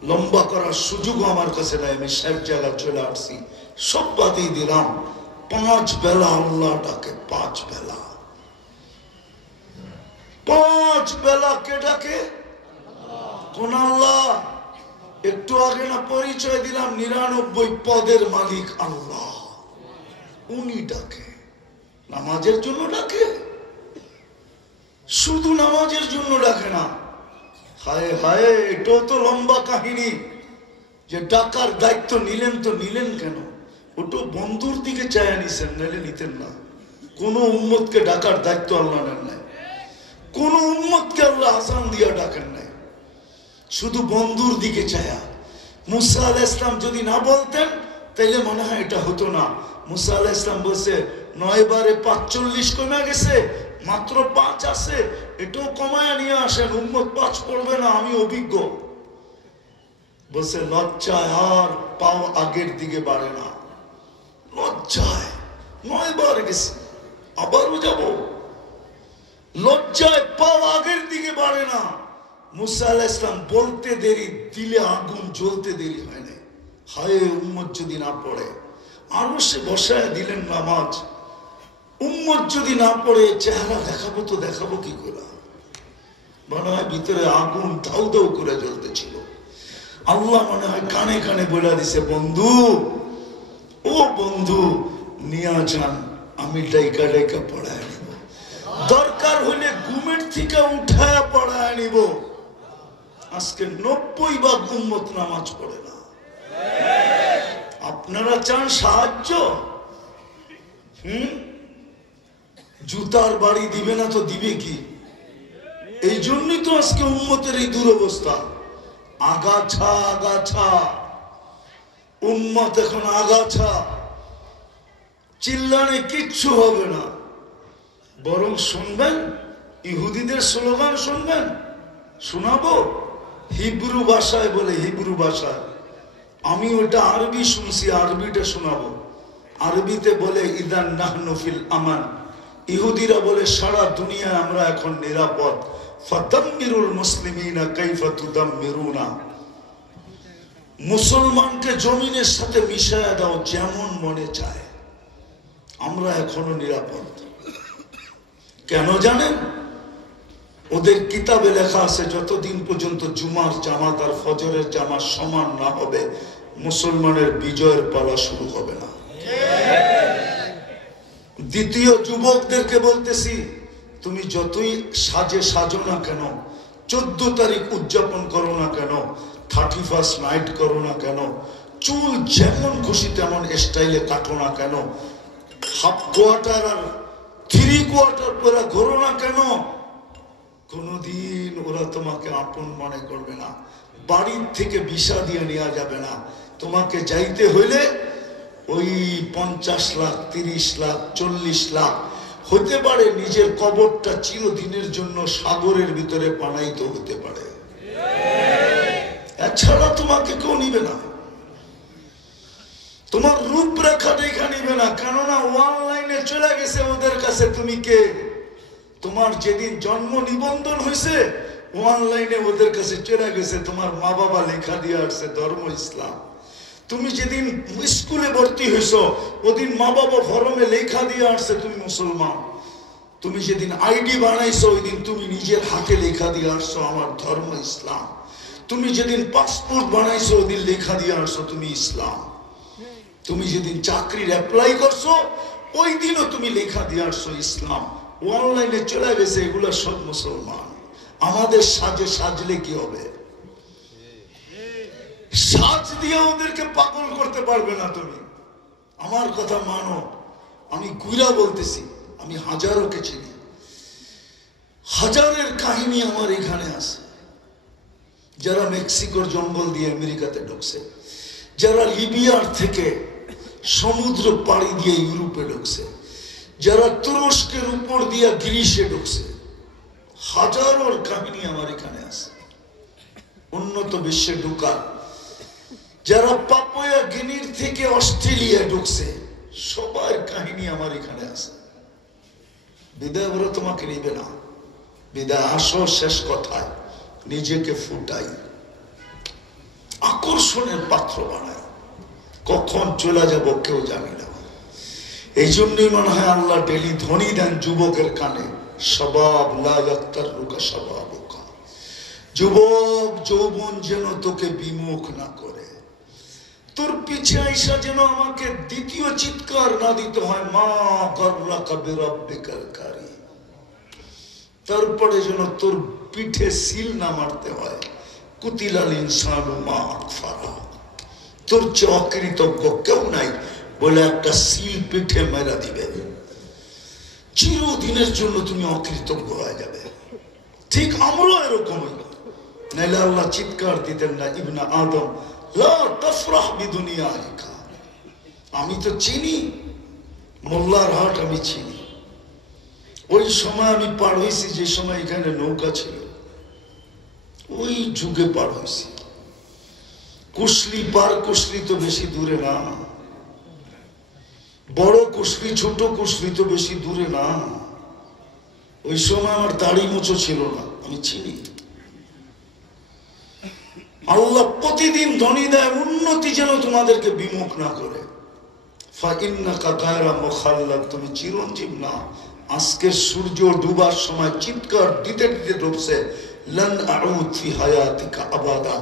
লম্বা করার সুযোগ আমার কাছে নাই, আমি সব জায়গায় চলে আসছি। সব বাদেই দিলাম। 5 বেলা আল্লাহ ডাকে, 5 বেলা। 5 বেলা কে ডাকে? কোন আল্লাহ? একটু আগে না পরিচয় দিলাম, 99 পদের মালিক আল্লাহ, উনি ডাকে। নামাজের জন্য ডাকে, শুধু নামাজের জন্য ডাকে না। হায় হায়, এটাও তো লম্বা কাহিনী। যে ডাকার দায়িত্ব নিলেন, তো নিলেন কেন? ওটা বন্ধুর দিকে চায়া নিছেন, নাহলে নিতেন না। কোন উম্মতকে ডাকার দায়িত্ব আল্লাহ নেন নাই, কোন উম্মতকে আল্লাহ আযান দিয়া ডাকেন নাই, শুধু বন্ধুর দিকে চায়া। মুসা আলাইহিস সালাম যদি না বলতেন তাইলে মনে হয় এটা হতো না। মুসা আলাইহিস সালাম বলছে 9 বারে 45 কমে গেছে, মাত্র 5 আছে, এটাও কমায়া নিয়ে আসেন, উম্মত 5 পড়বে না, আমি অভিজ্ঞ। বলছে লজ্জায় আর পাও আগের দিকে বাড়ে না, লজ্জায় 9 বার গেছে, আবারও যাব। লজ্জায় পাও আগের দিকে বাড়ে না। মুসা আলাইহিস সালাম বলতে দেরি, দিলে আগুন জ্বলতে দেরি হয় না। হায় উম্মত যদি না পড়ে, আরো সে বসায় দিলেন নামাজ। উম্মত যদি না পড়ে, চেহারা দেখাবো তো দেখাবো কি করে? মনে হয় ভিতরে আগুন দাউ দাউ করে জ্বলতেছিল। আল্লাহ মনে হয় কানে কানে বলে দিছে, বন্ধু, ও বন্ধু, নিয়া যান, আমি ডাইকা ডাইকা পড়ায় নিব, দরকার হলে ঘুমের থেকে উঠায় পড়ায় নিব। আজকে 90 উম্মত নামাজ পড়ে না। আপনারা চান সাহায্য? জুতার বাড়ি দিবে না তো দিবে কি? এই জন্যই তো আজকে উম্মতের এই দুরবস্থা। আগাছা আগাছা উম্মত, এখন আগাছা। চিল্লানে কিচ্ছু হবে না, বরং শুনবেন ইহুদিদের স্লোগান, শুনবেন। শোনাবো হিব্রু ভাষায়, বলে হিব্রু ভাষায়। আমি ওটা আরবি শুনছি, আরবিটা শোনাবো। আরবিতে বলে ইদান নাহনু ফিল আমান। ইহুদিরা বলে সারা দুনিয়ায় আমরা এখন নিরাপদ। ফাতাম্মিরুল মুসলিমিনা কাইফা তুদাম্মিরুনা। মুসলমানকে জমিনের সাথে মিশায়া দাও যেমন মনে চায়, আমরা এখনো নিরাপদ। কেন জানেন? ওদের কিতাবে লেখা আছে, যতদিন পর্যন্ত জুমার জামাত আর ফজরের জামাত সমান না হবে, মুসলমানের বিজয়ের পালা শুরু হবে না। দ্বিতীয়, যুবকদেরকে বলতেছি, তুমি যতই সাজে সাজো না কেন, 14 তারিখ উদযাপন করো না কেন, 31st নাইট করো না কেন, চুল যেমন খুশি তেমন স্টাইলে কাটো না কেন, হাফ কোয়ার্টার আর 3 কোয়ার্টার পরে ঘোরো না কেন, কোনদিন ওরা তোমাকে আপন মনে করবে না। বাড়ির থেকে ভিসা দিয়ে নেওয়া যাবে না। তোমাকে যাইতে হইলে ওই 50 লাখ, 30 লাখ, 40 লাখ হতে পারে, নিজের কবরটা চিরদিনের জন্য সাগরের ভিতরে পানাইতে হতে পারে, এছাড়া তোমাকে কেউ নিবে না। তোমার রূপরেখা দেখা নিবে না, কেননা অনলাইনে চলে গেছে ওদের কাছে তুমি কে। তোমার যেদিন জন্ম নিবন্ধন হয়েছে অনলাইনে ওদের কাছে চলে গেছে, তোমার মা বাবা লেখা দিয়ে আসছে ধর্ম ইসলাম। তুমি যেদিন স্কুলে ভর্তি হয়েছো ওদিন মা বাবা ফরমে লেখা দিয়ে আসছে তুমি মুসলমান। তুমি যেদিন আইডি বানাইছো ওই দিন তুমি নিজের হাতে লেখা দিয়ে আসছো আমার ধর্ম ইসলাম। তুমি যেদিন পাসপোর্ট বানাইছো ওই দিন লেখা দিয়ে আসছো তুমি ইসলাম। তুমি যেদিন চাকরির অ্যাপ্লাই করছো ওই দিনও তুমি লেখা দিয়ে আসছো ইসলাম। অনলাইনে চলে গেছে এগুলো সব মুসলমান। আমাদের সাজে সাজলে কি হবে? সাজ দিয়ে ওদেরকে পাগল করতে পারবে না তুমি। আমার কথা মানো, আমি গুইরা বলতেছি, আমি হাজারোকে চিনি, হাজারের কাহিনী আমার এখানে আছে। যারা মেক্সিকোর জঙ্গল দিয়ে আমেরিকাতে ঢুকছে, যারা লিবিয়ার থেকে সমুদ্র পাড়ি দিয়ে ইউরোপে ঢুকছে, যারা তুরস্কের উপর দিয়ে গ্রিসে ঢুকছে, হাজারোর কাহিনী আমার এখানে আছে। উন্নত বিশ্বে ঢুকা যারা পাপুয়া গিনির থেকে অস্ট্রেলিয়া ঢুকছে, সবার কাহিনী আমার এখানে আছে। বিদায় ওরা তোমাকে নিবে না। বিদায় আসো, শেষ কথায় নিজেকে ফুটাই, আকর্ষণের পাত্র বানাই। কখন চলে যাব কেউ জানি না। এই জন্যই মনে হয় আল্লাহ ডেলি ধ্বনি দেন যুবকের কানে, সবাব লা ইয়াক্তারুকা শাবাবুকা। যুবক যৌবন যেন তোকে বিমুখ না করে, তোর পিছে আইসা যেন আমাকে দ্বিতীয় চিৎকার না দিতে হয়, মা গাররাকা বিরাব্বিকাল কারীম। তারপরে যেন তোর পিঠে সিল না মারতে হয়, কুতিলাল ইনসানু মা আকফারা। তোর চেয়ে অকৃতজ্ঞ কেউ নাই বলে একটা সিল পিঠে মেরা দিবে, চিরদিনের জন্য তুমি অকৃতজ্ঞ হয়ে যাবে। ঠিক আমরাও এরকমই, নাইলে আল্লাহ চিৎকার দিতেন না, ইবনা আদম লা তাফরাহ বিদুনিয়াইকা। আমি তো চিনি মোল্লার হাট, আমি চিনি। ওই সময় আমি পার হয়েছি যে সময় এখানে নৌকা ছিল, ওই যুগে পার হয়েছি। কুশলি পার, কুশলি তো বেশি দূরে না, বড় কুশলি ছোট কুশলি তো বেশি দূরে না। ওই সময় আমার দাড়ি মোচো ছিল না, আমি চিনি। আল্লাহ প্রতিদিন ধ্বনি দেয় উন্নতি যেন তোমাদেরকে বিমুখ না করে। ফাইন্নাকা গায়রা মুখাল্লাদ, তুমি চিরঞ্জীব না। আজকের সূর্য ডুবার সময় চিৎকার দিতে দিতে ডুবছে, লান আউদ ফি হায়াতিকা আবাদা।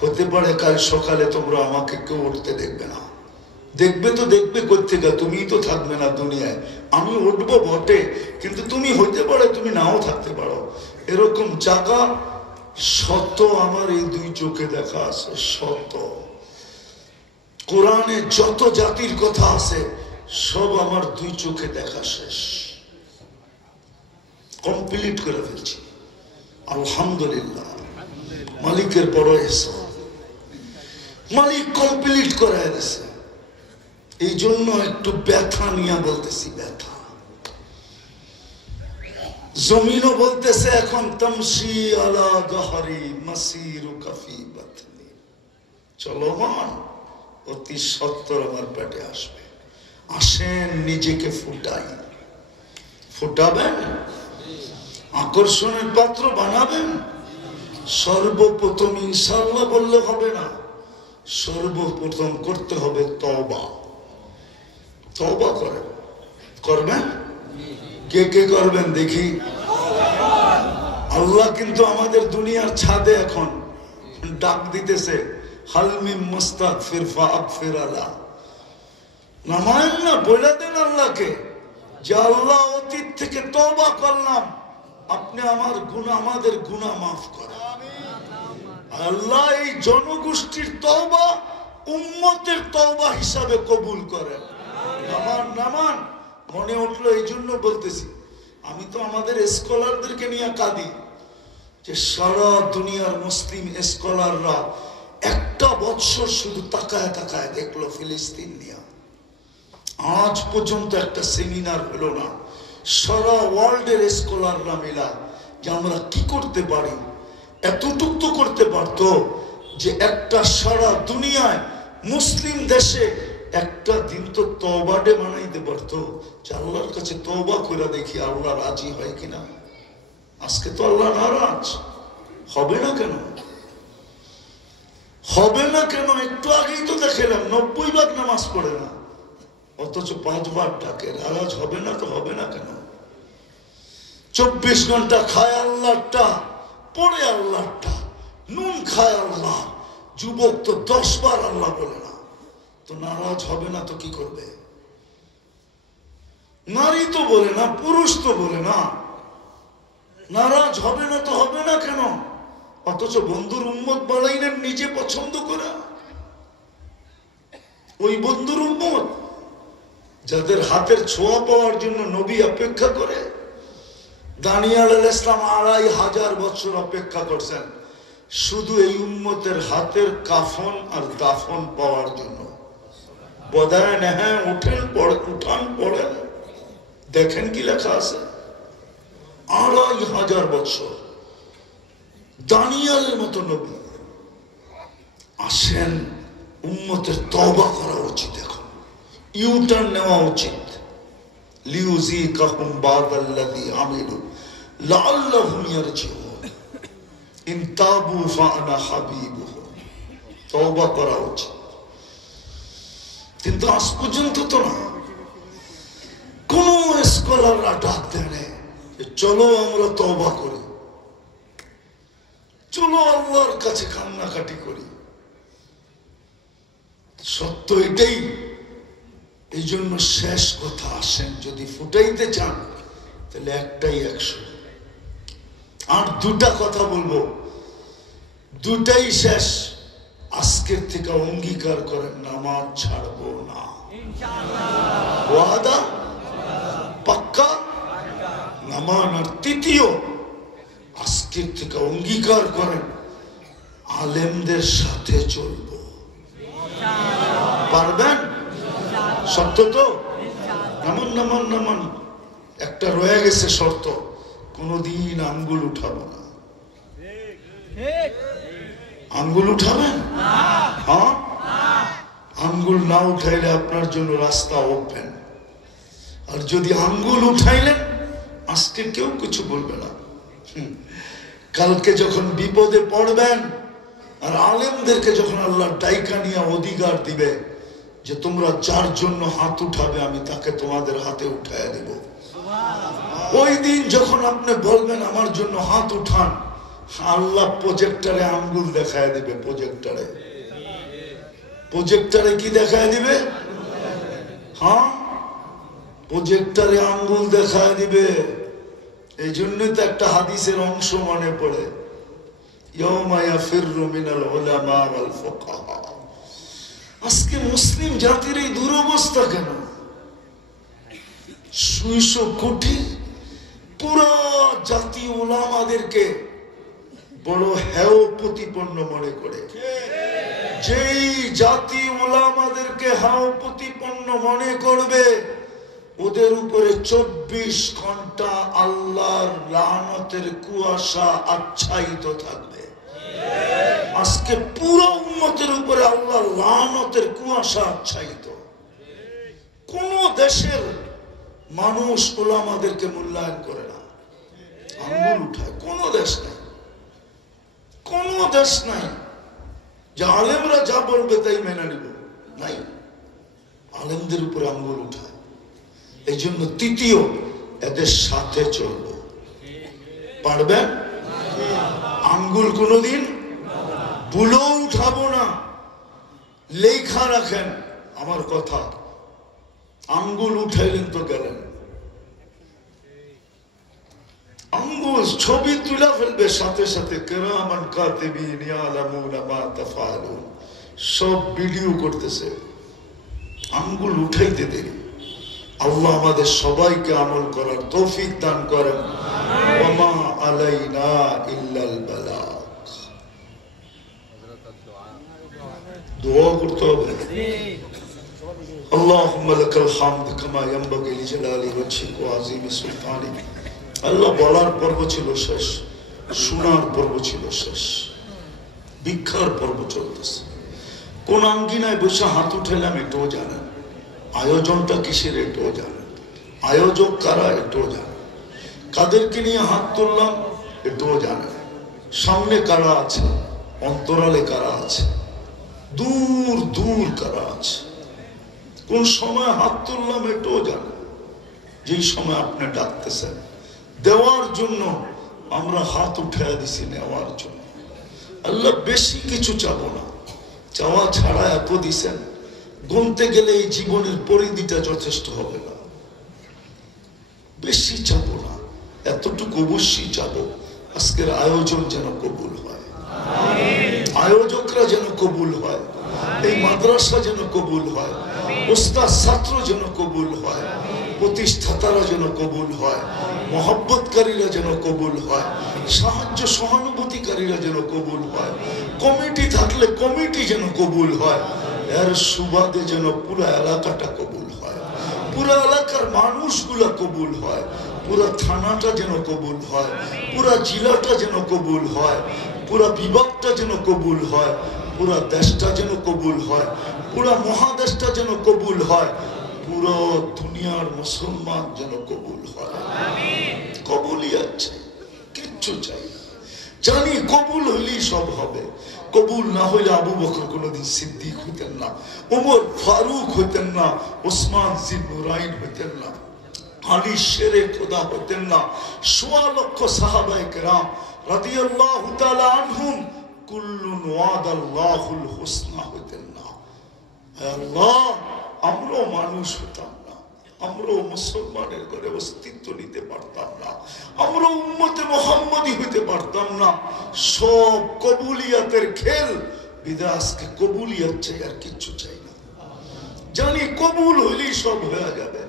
হতে পারে কাল সকালে তোমরা আমাকে কেউ উঠতে দেখবে না। দেখবে তো দেখবে কোত্থেকে, তুমিই তো থাকবে না দুনিয়ায়। আমি উঠবো বটে, কিন্তু তুমি হইতে পারে তুমি নাও থাকতে পারো। এরকম জায়গা শত আমার এই দুই চোখে দেখা আছে, শত। কোরআনে যত জাতির কথা আছে সব আমার দুই চোখে দেখা শেষ, কমপ্লিট করে ফেলছি। আলহামদুলিল্লাহ, মালিকের বড় এহসান, মালিক কমপ্লিট করে দিয়েছে। এই জন্য একটু ব্যথা নিয়ে বলতেছি, ব্যথা। জমিনও বলতেছে এখন তামশি আলা দহরি মাসিরুকা ফি বাতনি, চলমান অতি সত্তর আমার পেটে আসবে। আসেন নিজেকে ফুটাই, ফুটাবেন, আকর্ষণের পাত্র বানাবেন। সর্বপ্রথম ইনশাআল্লাহ বললে হবে না, সর্বপ্রথম করতে হবে তওবা। তওবা করেন, করবেন? কে কে করবেন দেখি? আল্লাহ কিন্তু আমাদের দুনিয়ার ছাদে এখন ডাক দিতেছে, হালমিম মুস্তাগফির ফাগফির আলা। নামায়েন না, বলে দেন আল্লাহকে যে আল্লাহ অতীত থেকে তওবা করলাম, আপনি আমার গুনাহ, আমাদের গুনাহ মাফ করেন। আল্লাহ এই জনগোষ্ঠীর তওবা উম্মতের তওবা হিসাবে কবুল করেন। নামান নামান, মনে উঠলো এই জন্য বলতেছি। আমি তো আমাদের স্কলারদেরকে নিয়ে কাঁদি যে সারা দুনিয়ার মুসলিম স্কলাররা একটা বছর শুধু তাকায় তাকায় দেখলো ফিলিস্তিন নিয়ে। আজ পর্যন্ত একটা সেমিনার হলো না সারা ওয়ার্ল্ডের স্কলাররা মিলা যে আমরা কি করতে পারি। এতটুক তো করতে পারতো যে একটা সারা দুনিয়ায় মুসলিম দেশে একটা দিন তো তওবা ডে বানাইতে পারতো, যে আল্লাহর কাছে তওবা করে দেখি আল্লাহ রাজি হয় কিনা। আজকে তো আল্লাহ নারাজ। হবে না কেন? হবে না কেন? একটু আগেই তো দেখালাম 90 ভাগ নামাজ পড়ে না, অথচ 5 বার ডাকে। নারাজ হবে না তো হবে না কেন? 24 ঘন্টা খায় আল্লাহটা, পড়ে আল্লাহটা, নুন খায় আল্লাহ। যুবক তো 10 বার আল্লাহ বলে না, তো নারাজ হবে না তো কি করবে? নারী তো বলে না, পুরুষ তো বলে না, নারাজ হবে না তো হবে না কেন? অথচ বন্ধুর উম্মত বাড়াইলেন নিজে পছন্দ করা। ওই বন্ধুর উম্মত যাদের হাতের ছোঁয়া পাওয়ার জন্য নবী অপেক্ষা করে। দানিয়াল আলাইহিস সালাম 2500 বছর অপেক্ষা করছেন শুধু এই উম্মতের হাতের কাফন আর দাফন পাওয়ার জন্য। বদায় নেহা উঠেন উঠান পড়েন, দেখেন কি লেখা আছে। 2500 বছর দানিয়ালের মতো নবী আসেন। উম্মতের তওবা করা উচিত, এখন ইউটার্ন নেওয়া উচিত। লিউযিকাহুম বাদাল্লাযী আমিলু লাআল্লাহুম ইয়ারজিউন ইন তাবু ফাআনা হাবিবুহুম। তওবা করা উচিত, কিন্তু আজ পর্যন্ত তো না। কোন স্কলাররা ডাক দেন চলো আমরা তওবা করি, চলো আল্লাহর কাছে কান্নাকাটি করি। সত্য এটাই। এই জন্য শেষ কথা আসেন, যদি ফুটাইতে চান তাহলে একটাই 100। আর দুটা কথা বলবো, দুটাই শেষ। আজকের থেকে অঙ্গীকার করেন নামাজ ছাড়বো না, ওয়াদা পাক্কা নামান। আর তৃতীয়, আজকের থেকে অঙ্গীকার করেন আলেমদের সাথে চলবো। পারবেন? সত্য তো? নামান নামান নামান। একটা রয়ে গেছে শর্ত, কোনদিন আঙ্গুল উঠাবো না। আঙ্গুল উঠাবেন? হ্যাঁ, আঙ্গুল না উঠাইলে আপনার জন্য রাস্তা ওপেন। আর যদি আঙ্গুল উঠাইলেন, আজকে কেউ কিছু বলবে না। কালকে যখন বিপদে পড়বেন, আর আলেমদেরকে যখন আল্লাহ ডাইকা নিয়ে অধিকার দিবে যে তোমরা যার জন্য হাত উঠাবে আমি তাকে তোমাদের হাতে উঠাইয়া দেব, ওই দিন যখন আপনি বলবেন আমার জন্য হাত উঠান, আল্লাহ প্রজেক্টরে আঙ্গুল দেখায় দিবে। প্রজেক্টরে কি দেখায় দিবে? হ্যাঁ, প্রজেক্টরে আঙ্গুল দেখায় দিবে। এই জন্যই তো একটা হাদিসের অংশ মনে পড়ে, ইয়াউমা ইয়াফিররু মিনাল উলামা ওয়াল ফুকাহা। আজকে মুসলিম জাতির এই দুরবস্থা কেন? 600 কোটি পুরো জাতি উলামাদেরকে বড় হেয় প্রতিপন্ন মনে করে। যেই জাতি উলামাদেরকে হেয় প্রতিপন্ন মনে করবে, ওদের উপরে 24 ঘন্টা আল্লাহর লানতের কুয়াশা আচ্ছাদিত থাকবে। আজকে পুরো উম্মতের উপরে আল্লাহর লানতের কুয়াশা আচ্ছাদিত। কোন দেশের মানুষ উলামাদেরকে মূল্যায়ন করে না, আঙ্গুল উঠায়। কোন দেশ নাই, কোন দেশ নাই যে আলেমরা যা বলবে তাই মেনে নিব, নাই। আলেমদের উপরে আঙ্গুল উঠায়। এই জন্য তৃতীয়, এদের সাথে চলবো। পারবেন? আঙ্গুল কোনদিন বুলো উঠাবো না। লেখা রাখেন আমার কথা, আঙ্গুল উঠাইলেন তো গেলেন। আঙ্গুল ছবি তুলে ফেলবে সাথে সাথে, কিরামান কাতিবিন ইয়ালামুনা মা তাফআলুন, সব ভিডিও করতেছে। আঙ্গুল উঠাইতে দেরি। আল্লাহ আমাদের সবাইকে আমল করার তৌফিক দান করেন। ওয়া মা আলাইনা ইল্লাল বালাগ। দোয়া করতে হবে। আল্লাহুম্মা লাকাল হামদ কামা ইয়ানবাগি লিজালালি ওয়াজহিক ওয়া আযীমি সুলতানিক। আল্লাহ বলার পর্ব ছিল শেষ, শোনার পর্ব ছিল শেষ, ভিক্ষার পর্ব চলতেছে। কোন আঙ্গিনায় বসে হাত উঠাইলাম এটাও জানেন, আয়োজনটা কিসের এটাও জানেন, আয়োজক কারা এটাও জানেন, কাদেরকে নিয়ে হাত তুললাম এটাও জানেন, সামনে কারা আছে, অন্তরালে কারা আছে, দূর দূর কারা আছে, কোন সময় হাত তুললাম এটাও জানেন। যেই সময় আপনি ডাকতেছেন দেওয়ার জন্য, আমরা হাত উঠাইয়া দিছি নেওয়ার জন্য। আল্লাহ বেশি কিছু চাবো না, চাওয়া ছাড়া এত দিছেন, গুনতে গেলে এই জীবনের পরিধিটা যথেষ্ট হবে না। বেশি চাবো না, এতটুকু অবশ্যই চাবো, আজকের আয়োজন যেন কবুল হয়, আয়োজকরা যেন কবুল হয়, এই মাদ্রাসা যেন কবুল হয়, ওস্তাদ ছাত্র যেন কবুল হয়, প্রতিষ্ঠাতারা যেন কবুল হয়, মহব্বতকারীরা যেন কবুল হয়, সাহায্য সহানুভূতিকারীরা যেন কবুল হয়, কমিটি থাকলে কমিটি যেন কবুল হয়, এর সুবাদে যেন পুরো এলাকাটা কবুল হয়, পুরো এলাকার মানুষগুলা কবুল হয়, পুরো থানাটা যেন কবুল হয়, পুরো জেলাটা যেন কবুল হয়, পুরো বিভাগটা যেন কবুল হয়, পুরো দেশটা যেন কবুল হয়, পুরো মহাদেশটা যেন কবুল হয়, পুরো দুনিয়ার মুসলমান যেন কবুল হয়। কবুলই আছে, কিচ্ছু চাই না। জানি কবুল হইলেই সব হবে, কবুল না হইলে আবু বকর কোনদিন সিদ্দিক হইতেন না, ওমর ফারুক হইতেন না, ওসমান জিন্নুরাইন হইতেন না, আলী শেরে খোদা হইতেন না, ১৬ লক্ষ সাহাবায়ে কেরাম রাদিয়াল্লাহু তাআলা আনহুম কুল্লুন ওয়াদাল্লাহুল হুসনা হইতেন না। আল্লাহ, আমরাও মানুষ হতাম না, আমরাও মুসলমানের ঘরে অস্তিত্ব নিতে পারতাম না, আমরা উম্মতে মুহাম্মদী হইতে পারতাম না। সব কবুলিয়াতের খেল, বিধায় আজকে কবুলিয়াত চাই, আর কিচ্ছু চাই না। জানি কবুল হইলেই সব হয়ে যাবে।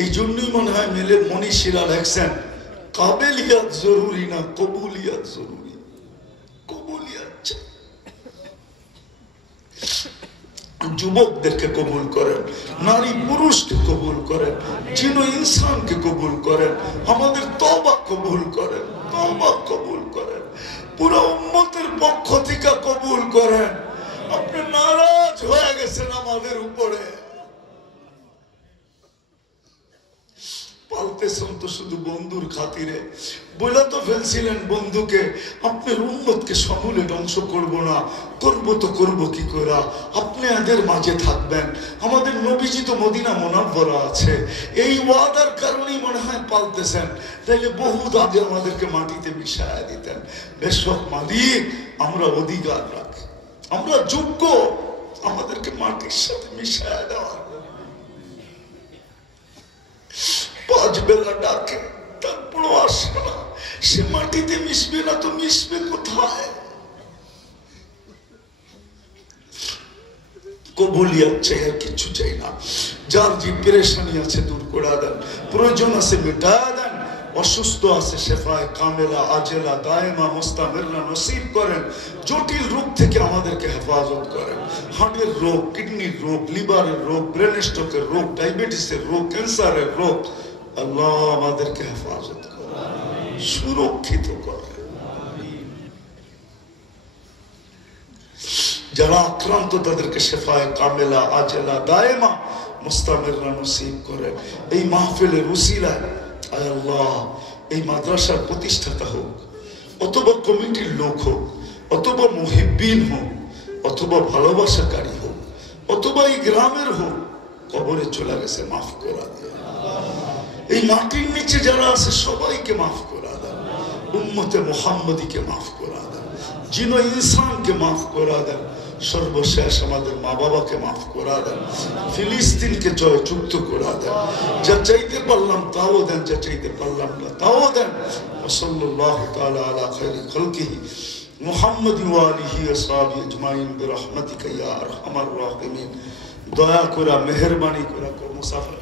এই জন্যই মনে হয় মেলে মনীষীরা লেখছেন, কাবেলিয়াত জরুরি না, কবুলিয়াত জরুরি। কবুলিয়াত চাই। যুবকদেরকে কবুল করেন, নারী পুরুষকে কবুল করেন, জিন ও ইনসানকে কবুল করেন, আমাদের তওবা কবুল করেন, তওবা কবুল করেন, পুরো উম্মতের পক্ষ থেকে কবুল করেন। আপনি নারাজ হয়ে গেছেন আমাদের উপরে, পালতেছেন তো শুধু বন্ধুর খাতিরে। বলে তো ফেলছিলেন বন্ধুকে, আপনার উম্মতকে সমূলে ধ্বংস করব না, করব তো করব কি করে, আপনি এদের মাঝে থাকবেন। আমাদের নবীজি তো মদিনা মুনাওয়ারা আছে, এই ওয়াদার কারণেই মনে হয় পালতেছেন, তাইলে বহুত আগে আমাদেরকে মাটিতে মিশায়া দিতেন। বেশক মালিক, আমরা অধিকার রাখি, আমরা যোগ্য আমাদেরকে মাটির সাথে মিশায়া দেওয়ার। 5 বেলা ডাকে, তারপরও আসে না, সে মাটিতে মিশবে না তো মিশবে কোথায়? কবুলিয়াত চাই, আর কিছু চাই না। যার যে পেরেশানি আছে দূর করে দেন, প্রয়োজন আছে মেটায় দেন, অসুস্থ আছে শেফায়ে কামেলা আজেলা দায়েমা মুস্তামিররা নসিব করেন, জটিল রোগ থেকে আমাদেরকে হেফাজত করেন, হার্টের রোগ, কিডনির রোগ, লিভারের রোগ, ব্রেন স্ট্রোকের রোগ, ডায়াবেটিসের রোগ, ক্যান্সারের রোগ, আল্লাহ আমাদেরকে হেফাজত করেন, সুরক্ষিত করেন। যারা আক্রান্ত তাদেরকে শেফায়ে কামেলা আজেলা দায়েমা মুস্তামিররা নসিব করেন। এই মাহফিলের উসিলায় আয় আল্লাহ, এই মাদ্রাসার প্রতিষ্ঠাতা হোক, অথবা কমিটির লোক হোক, অথবা মুহিব্বিন হোক, অথবা ভালোবাসাকারী হোক, অথবা এই গ্রামের হোক, কবরে চলে গেছে, মাফ করা দেয়। এই মাটির নিচে যারা আছে সবাইকে মাফ করা দেন, উম্মতে মুহাম্মদীকে মাফ করা দেন, জিন ও ইনসানকে মাফ করা দেন, সর্বশেষ আমাদের মা বাবাকে মাফ করা দেন, ফিলিস্তিনকে জয়যুক্ত করা দেন। যা চাইতে পারলাম তাও দেন, যা চাইতে পারলাম না তাও দেন। সাল্লাল্লাহু তাআলা আলা খায়রি খালকিহি মুহাম্মাদি ওয়া আলিহি ওয়া সাহবিহি আজমাইন বিরহমাতিকা ইয়া আরহামার রাহিমিন। দয়া করে মেহেরবানি করে মুসাফির